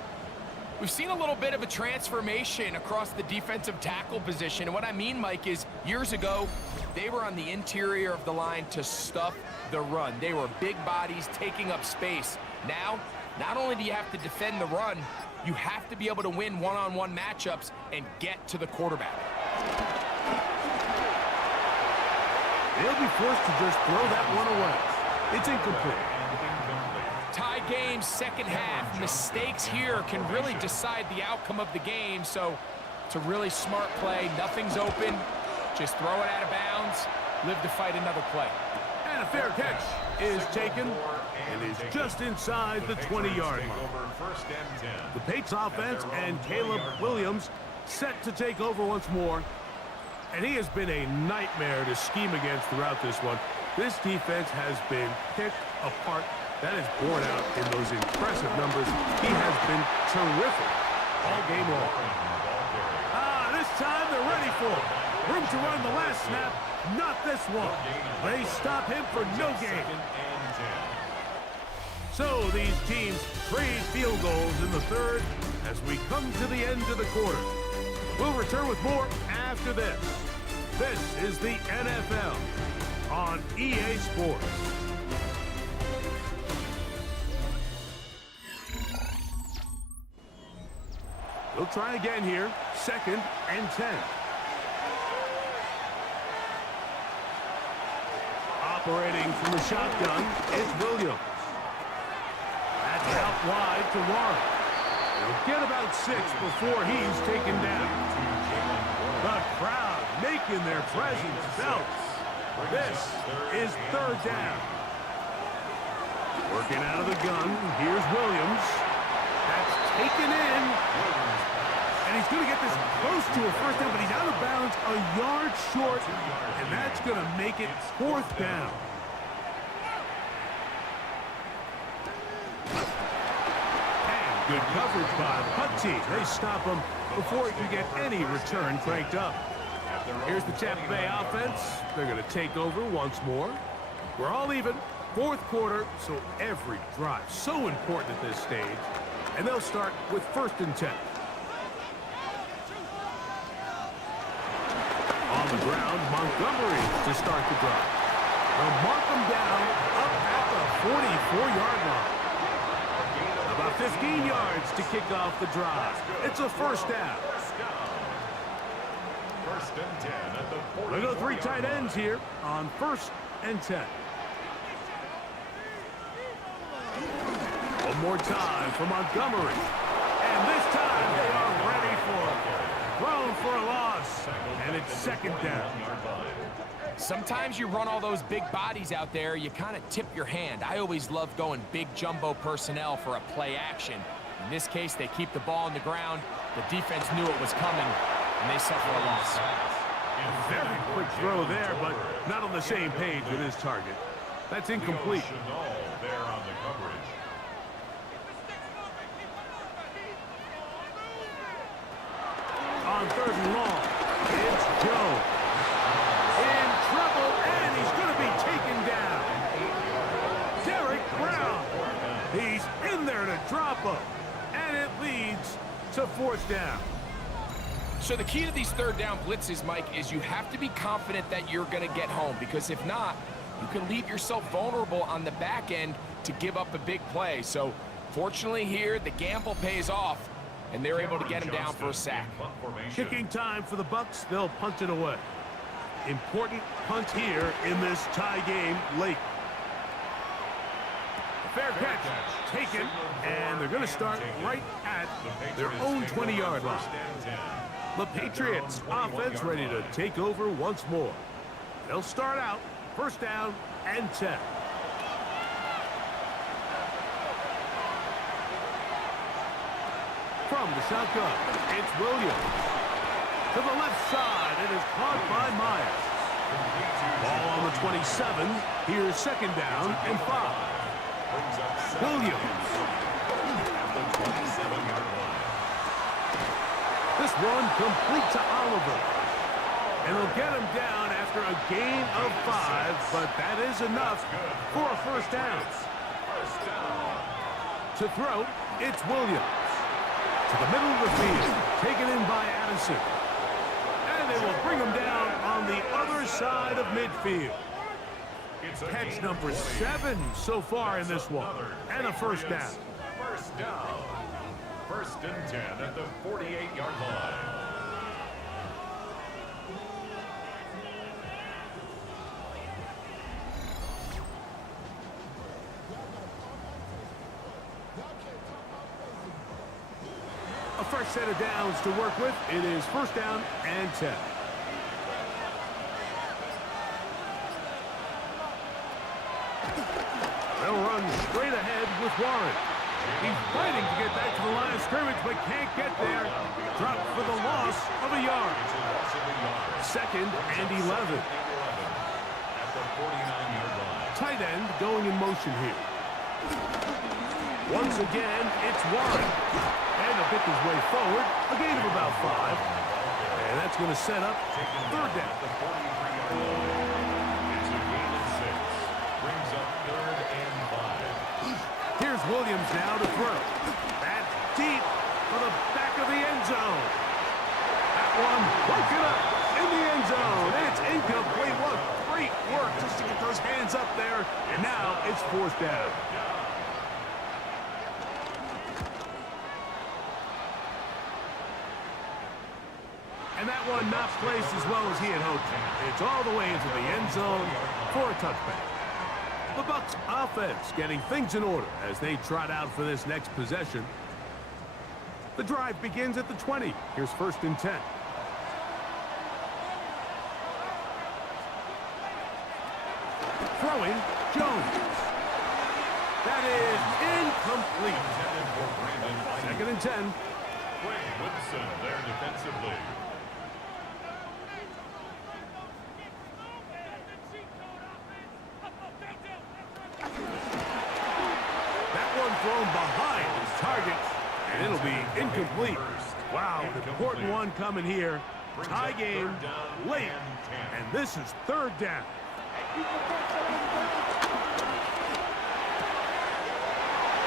We've seen a little bit of a transformation across the defensive tackle position. And what I mean, Mike, is years ago, they were on the interior of the line to stuff the run. They were big bodies taking up space. Now, not only do you have to defend the run, you have to be able to win one-on-one matchups and get to the quarterback. They'll be forced to just throw that one away. It's incomplete. Tie game, 2nd half. Mistakes here can really decide the outcome of the game, so it's a really smart play. Nothing's open. Just throw it out of bounds. Live to fight another play. And a fair catch is taken and is just inside the 20-yard line. The Patriots offense and Caleb Williams set to take over once more. And he has been a nightmare to scheme against throughout this one. This defense has been picked apart. That is borne out in those impressive numbers. He has been terrific all game long. This time they're ready for it. Room to run the last snap. Not this one. They stop him for no gain. So these teams trade field goals in the 3rd as we come to the end of the quarter. We'll return with more after this. This is the NFL on EA Sports. We'll try again here. 2nd and 10. Operating from the shotgun, it's Williams. That's out wide to Warren. He'll get about 6 before he's taken down. The crowd making their presence felt. This is 3rd down. Working out of the gun, here's Williams. That's taken in. And he's going to get this close to a 1st down, but he's out of bounds a yard short, and that's going to make it 4th down. Good coverage by the punt team. They stop him before he can get any return cranked up. Here's the Tampa Bay offense. They're going to take over once more. We're all even. 4th quarter, so every drive so important at this stage. And they'll start with 1st and 10. On the ground, Montgomery to start the drive. They'll mark him down up at the 44-yard line. About 15 yards to kick off the drive. It's a 1st down. 1st and 10 at the 40. They go 3 tight ends here on 1st and 10. One more time for Montgomery. And this time they are ready for it. Thrown for a loss. And it's 2nd down. Sometimes you run all those big bodies out there, you kind of tip your hand. I always love going big jumbo personnel for a play action. In this case, they keep the ball on the ground. The defense knew it was coming, and they suffer a loss. A very quick throw there, but not on the same page with his target. That's incomplete. There on the coverage. On 3rd and long, it's Joe. In trouble, and he's going to be taken down. Derek Brown. He's in there to drop him. And it leads to 4th down. So the key to these 3rd down blitzes, Mike, is you have to be confident that you're going to get home, because if not, you can leave yourself vulnerable on the back end to give up a big play. So fortunately here, the gamble pays off, and they're able to get him down for a sack. Kicking time for the Bucks. They'll punt it away. Important punt here in this tie game late. Fair catch taken, and they're going to start right at their own 20-yard line. The Patriots offense ready to take over once more. They'll start out 1st down and 10. From the shotgun, it's Williams. To the left side, it is caught by Myers. Ball on the 27. Here's 2nd down and 5. Williams. This one complete to Oliver. And he'll get him down after a gain of 5, but that is enough for a 1st down. To throw, it's Williams. To the middle of the field, taken in by Addison. And they will bring him down on the other side of midfield. Catch number 7 so far in this one, and a 1st down. 1st down. 1st and 10 at the 48-yard line. A fresh set of downs to work with. It is 1st down and 10. They'll run straight ahead with Warren. He's fighting to get back to the line of scrimmage, but can't get there. Dropped for the loss of a yard. 2nd and 11. At the 49-yard line. Tight end going in motion here. Once again, it's Warren. And he'll pick his way forward. A gain of about 5. And that's going to set up 3rd down. The 43-yard line. It's a gain of 6. Brings up 3rd and 5. Here's Williams now to throw. That's deep for the back of the end zone. That one broken up in the end zone. It's incomplete. What great work just to get those hands up there. And now it's 4th down. And that one not placed as well as he had hoped. It's all the way into the end zone for a touchback. The Bucks offense getting things in order as they trot out for this next possession. The drive begins at the 20. Here's 1st and 10. Throwing, Jones. That is incomplete. 2nd and 10. Quinn Woodson there defensively. Thrown behind his target, and it'll be incomplete. Wow, an important one coming here. Tie game, late, and this is 3rd down.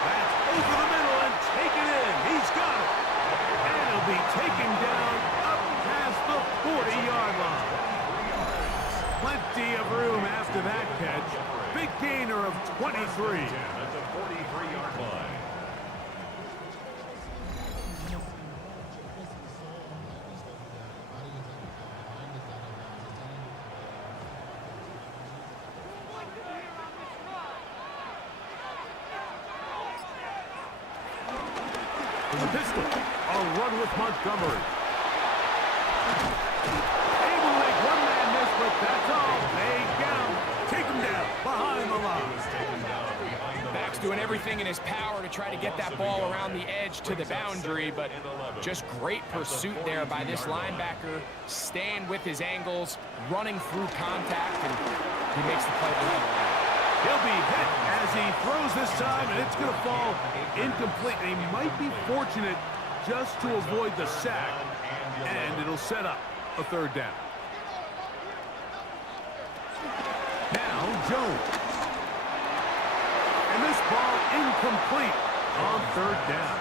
That's over the middle and taken in. He's got it. And he'll be taken down up past the 40-yard line. Plenty of room after that catch. Big gainer of 23. At the 43-yard line. The pistol, a run with Montgomery. Able to make one man miss, but that's all. They get him. Take him down behind the line. Back quarterback's doing everything in his power to try to get that ball around the edge to the boundary, but just great pursuit there by this linebacker, staying with his angles, running through contact, and he makes the play behind the line. He'll be hit as he throws this time, and it's going to fall incomplete. He might be fortunate just to avoid the sack, and it'll set up a third down. Now Jones. And this ball incomplete on third down.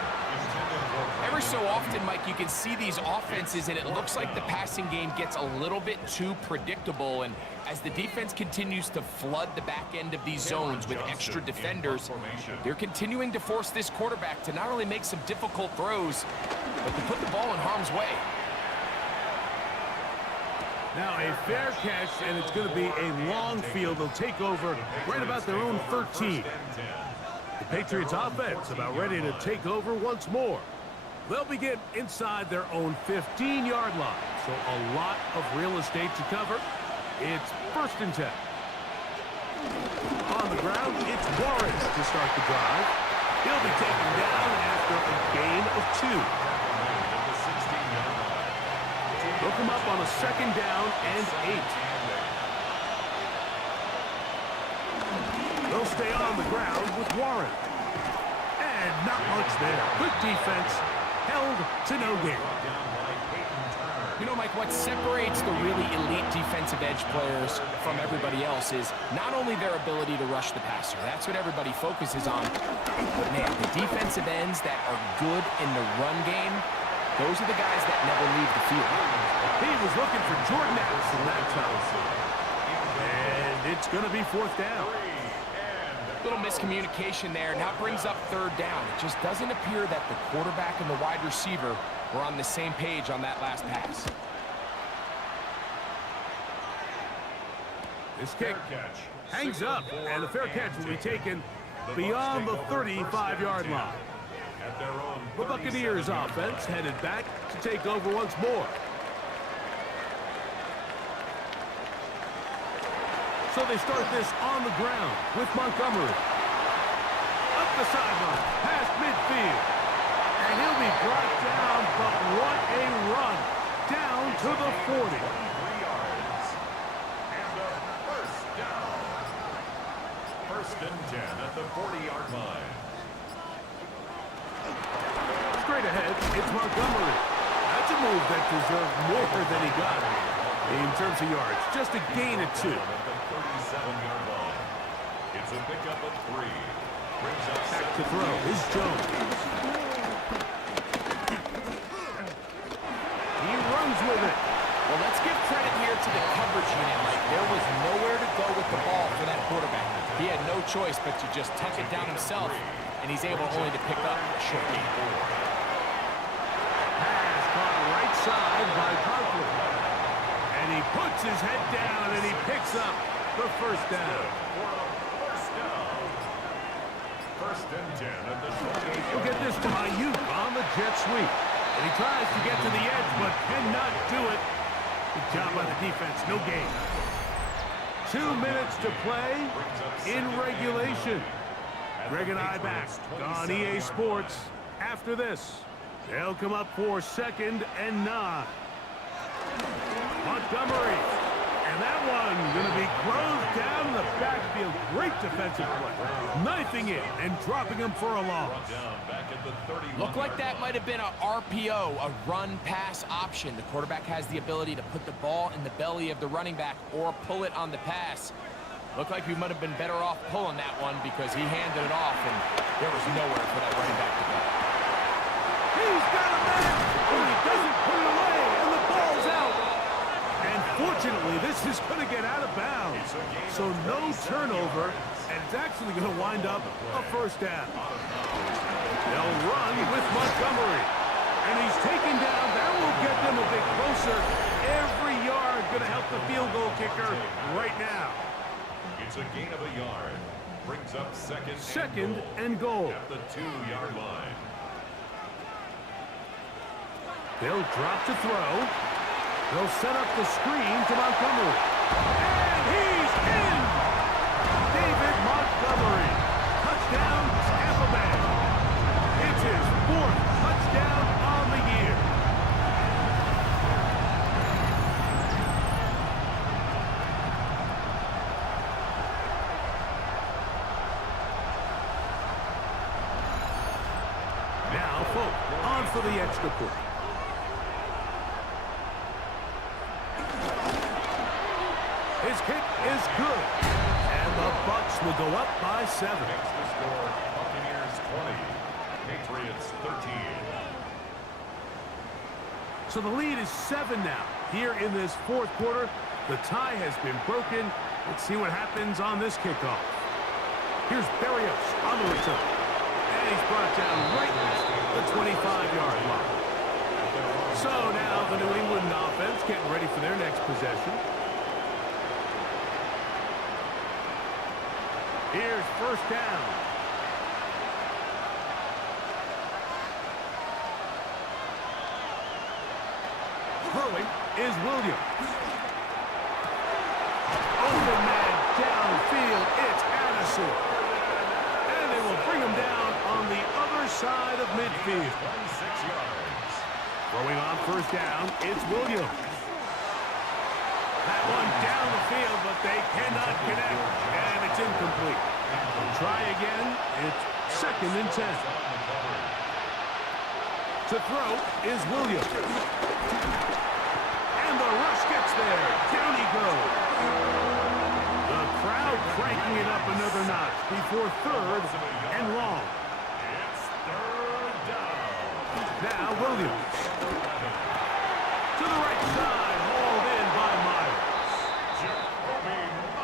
Every so often, Mike, you can see these offenses, and it looks like the passing game gets a little bit too predictable. And as the defense continues to flood the back end of these zones with extra defenders, they're continuing to force this quarterback to not only make some difficult throws, but to put the ball in harm's way. Now a fair catch, and it's going to be a long field. They'll take over right about their own 13. The Patriots offense about ready to take over once more. They'll begin inside their own 15-yard line, so a lot of real estate to cover. It's 1st and 10. On the ground, it's Warren to start the drive. He'll be taken down after a gain of 2. They'll come up on a 2nd down and 8. They'll stay on the ground with Warren. And not much there. Good defense. Held to no gain. You know, Mike, what separates the really elite defensive edge players from everybody else is not only their ability to rush the passer. That's what everybody focuses on. But, man, the defensive ends that are good in the run game, those are the guys that never leave the field. He was looking for Jordan Addison that time. And it's going to be 4th down. Little miscommunication there. Now brings up 3rd down. It just doesn't appear that the quarterback and the wide receiver were on the same page on that last pass. This kick hangs up, and the fair catch will be taken beyond the 35-yard line. The Buccaneers offense headed back to take over once more. So they start this on the ground with Montgomery. Up the sideline, past midfield. And he'll be brought down, but what a run. Down to the 40. And a 1st down. 1st and 10 at the 40-yard line. Straight ahead, it's Montgomery. That's a move that deserved more than he got in terms of yards. Just a gain of 2. 37-yard line. It's a pickup of 3. Brings up Back to throw is Jones. He runs with it. Well, let's give credit here to the coverage unit, Mike. There was nowhere to go with the ball for that quarterback. He had no choice but to just tuck it down himself, and he's able only to pick up a short gain. Pass caught right side by Conklin. And he puts his head down, and he picks up the 1st down. 1st and 10 at the 28. He'll get this to Ayuk on the jet sweep. And he tries to get to the edge, but cannot do it. Good job by the defense. No gain. 2 minutes to play in regulation. Greg and I back on EA Sports after this. They'll come up for 2nd and 9. Montgomery. And that one going to be closed down in the backfield. Great defensive play. Knifing it and dropping him for a loss. Looked like that might have been a RPO, a run-pass option. The quarterback has the ability to put the ball in the belly of the running back or pull it on the pass. Looked like we might have been better off pulling that one because he handed it off, and there was nowhere for that running back to go. He's got a man, and he doesn't put it away, and the ball's out. And fortunately, this is going to get out of bounds. So no turnover, and it's actually going to wind up a 1st down. They'll run with Montgomery. And he's taken down. That will get them a bit closer. Every yard going to help the field goal kicker right now. It's a gain of a yard. Brings up 2nd and goal. At the 2-yard line. They'll drop to throw. They'll set up the screen to Montgomery. And he's in! David Montgomery. Touchdown, Now Folk on for the extra point. His kick is good. And the Bucks will go up by 7. Makes the score Buccaneers 20, Patriots 13. So the lead is 7 now. Here in this fourth quarter, the tie has been broken. Let's see what happens on this kickoff. Here's Berrios on the return. And he's brought down right at the 25-yard line. So now the New England offense getting ready for their next possession. Here's first down. Throwing is Williams. Open man downfield. It's Addison. And they will bring him down on the other side of midfield. 26 yards. Throwing on first down, it's Williams. That one down the field, but they cannot connect. And it's incomplete. Try again. It's 2nd and 10. To throw is Williams. And the rush gets there. Down he goes. The crowd cranking it up another notch before 3rd and long. It's 3rd down. Now Williams. To the right side. Hauled in by Myers.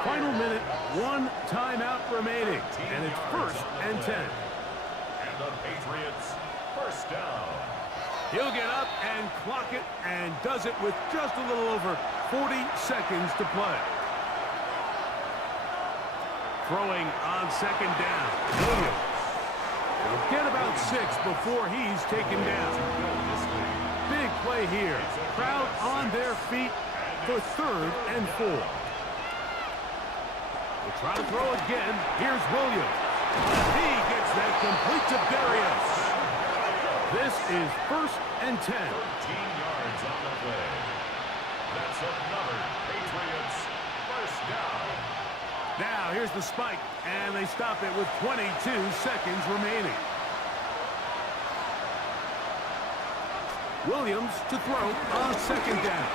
Final minute. 1 timeout remaining. And it's 1st and 10. And the Patriots first down. He'll get up and clock it, and does it with just a little over 40 seconds to play. Throwing on 2nd down. Williams. He'll get about 6 before he's taken down. Big play here. Crowd on their feet for 3rd and 4. We'll try to throw again. Here's Williams. He gets that complete to Berrios. This is 1st and 10. 13 yards on the play. That's another Patriots first down. Now here's the spike, and they stop it with 22 seconds remaining. Williams to throw on 2nd down.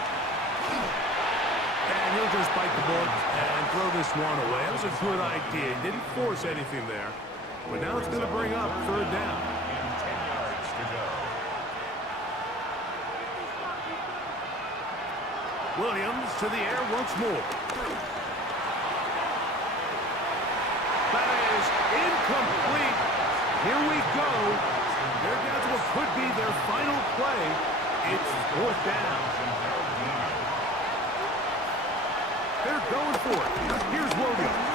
And he'll just bite the bullet and throw this one away. That was a good idea. Didn't force anything there. But now it's going to bring up 3rd down. And 10 yards to go. Williams to the air once more. That is incomplete. Here we go. They're down to what could be their final play. It's 4th down. They're going for it. Here's Williams.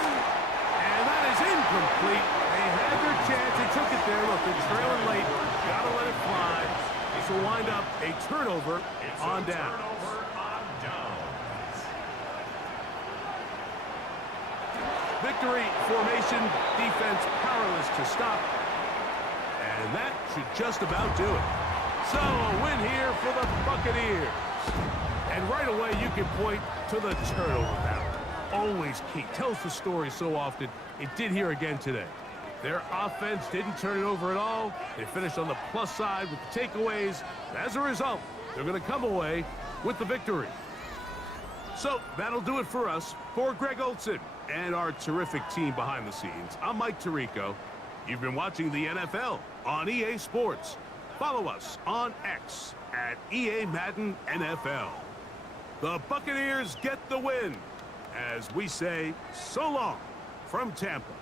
And that is incomplete. They had their chance. They took it there. Look, they're trailing late. Got to let it fly. This will wind up a turnover on down. Turnover on downs. Victory formation, defense powerless to stop. And that should just about do it. So a win here for the Buccaneers. And right away you can point to the turnover battle. Always key. Tells the story so often. It did here again today. Their offense didn't turn it over at all. They finished on the plus side with the takeaways. As a result, they're going to come away with the victory. So that'll do it for us. For Greg Olson and our terrific team behind the scenes, I'm Mike Tirico. You've been watching the NFL on EA Sports. Follow us on X at EA Madden NFL. The Buccaneers get the win as we say so long from Tampa.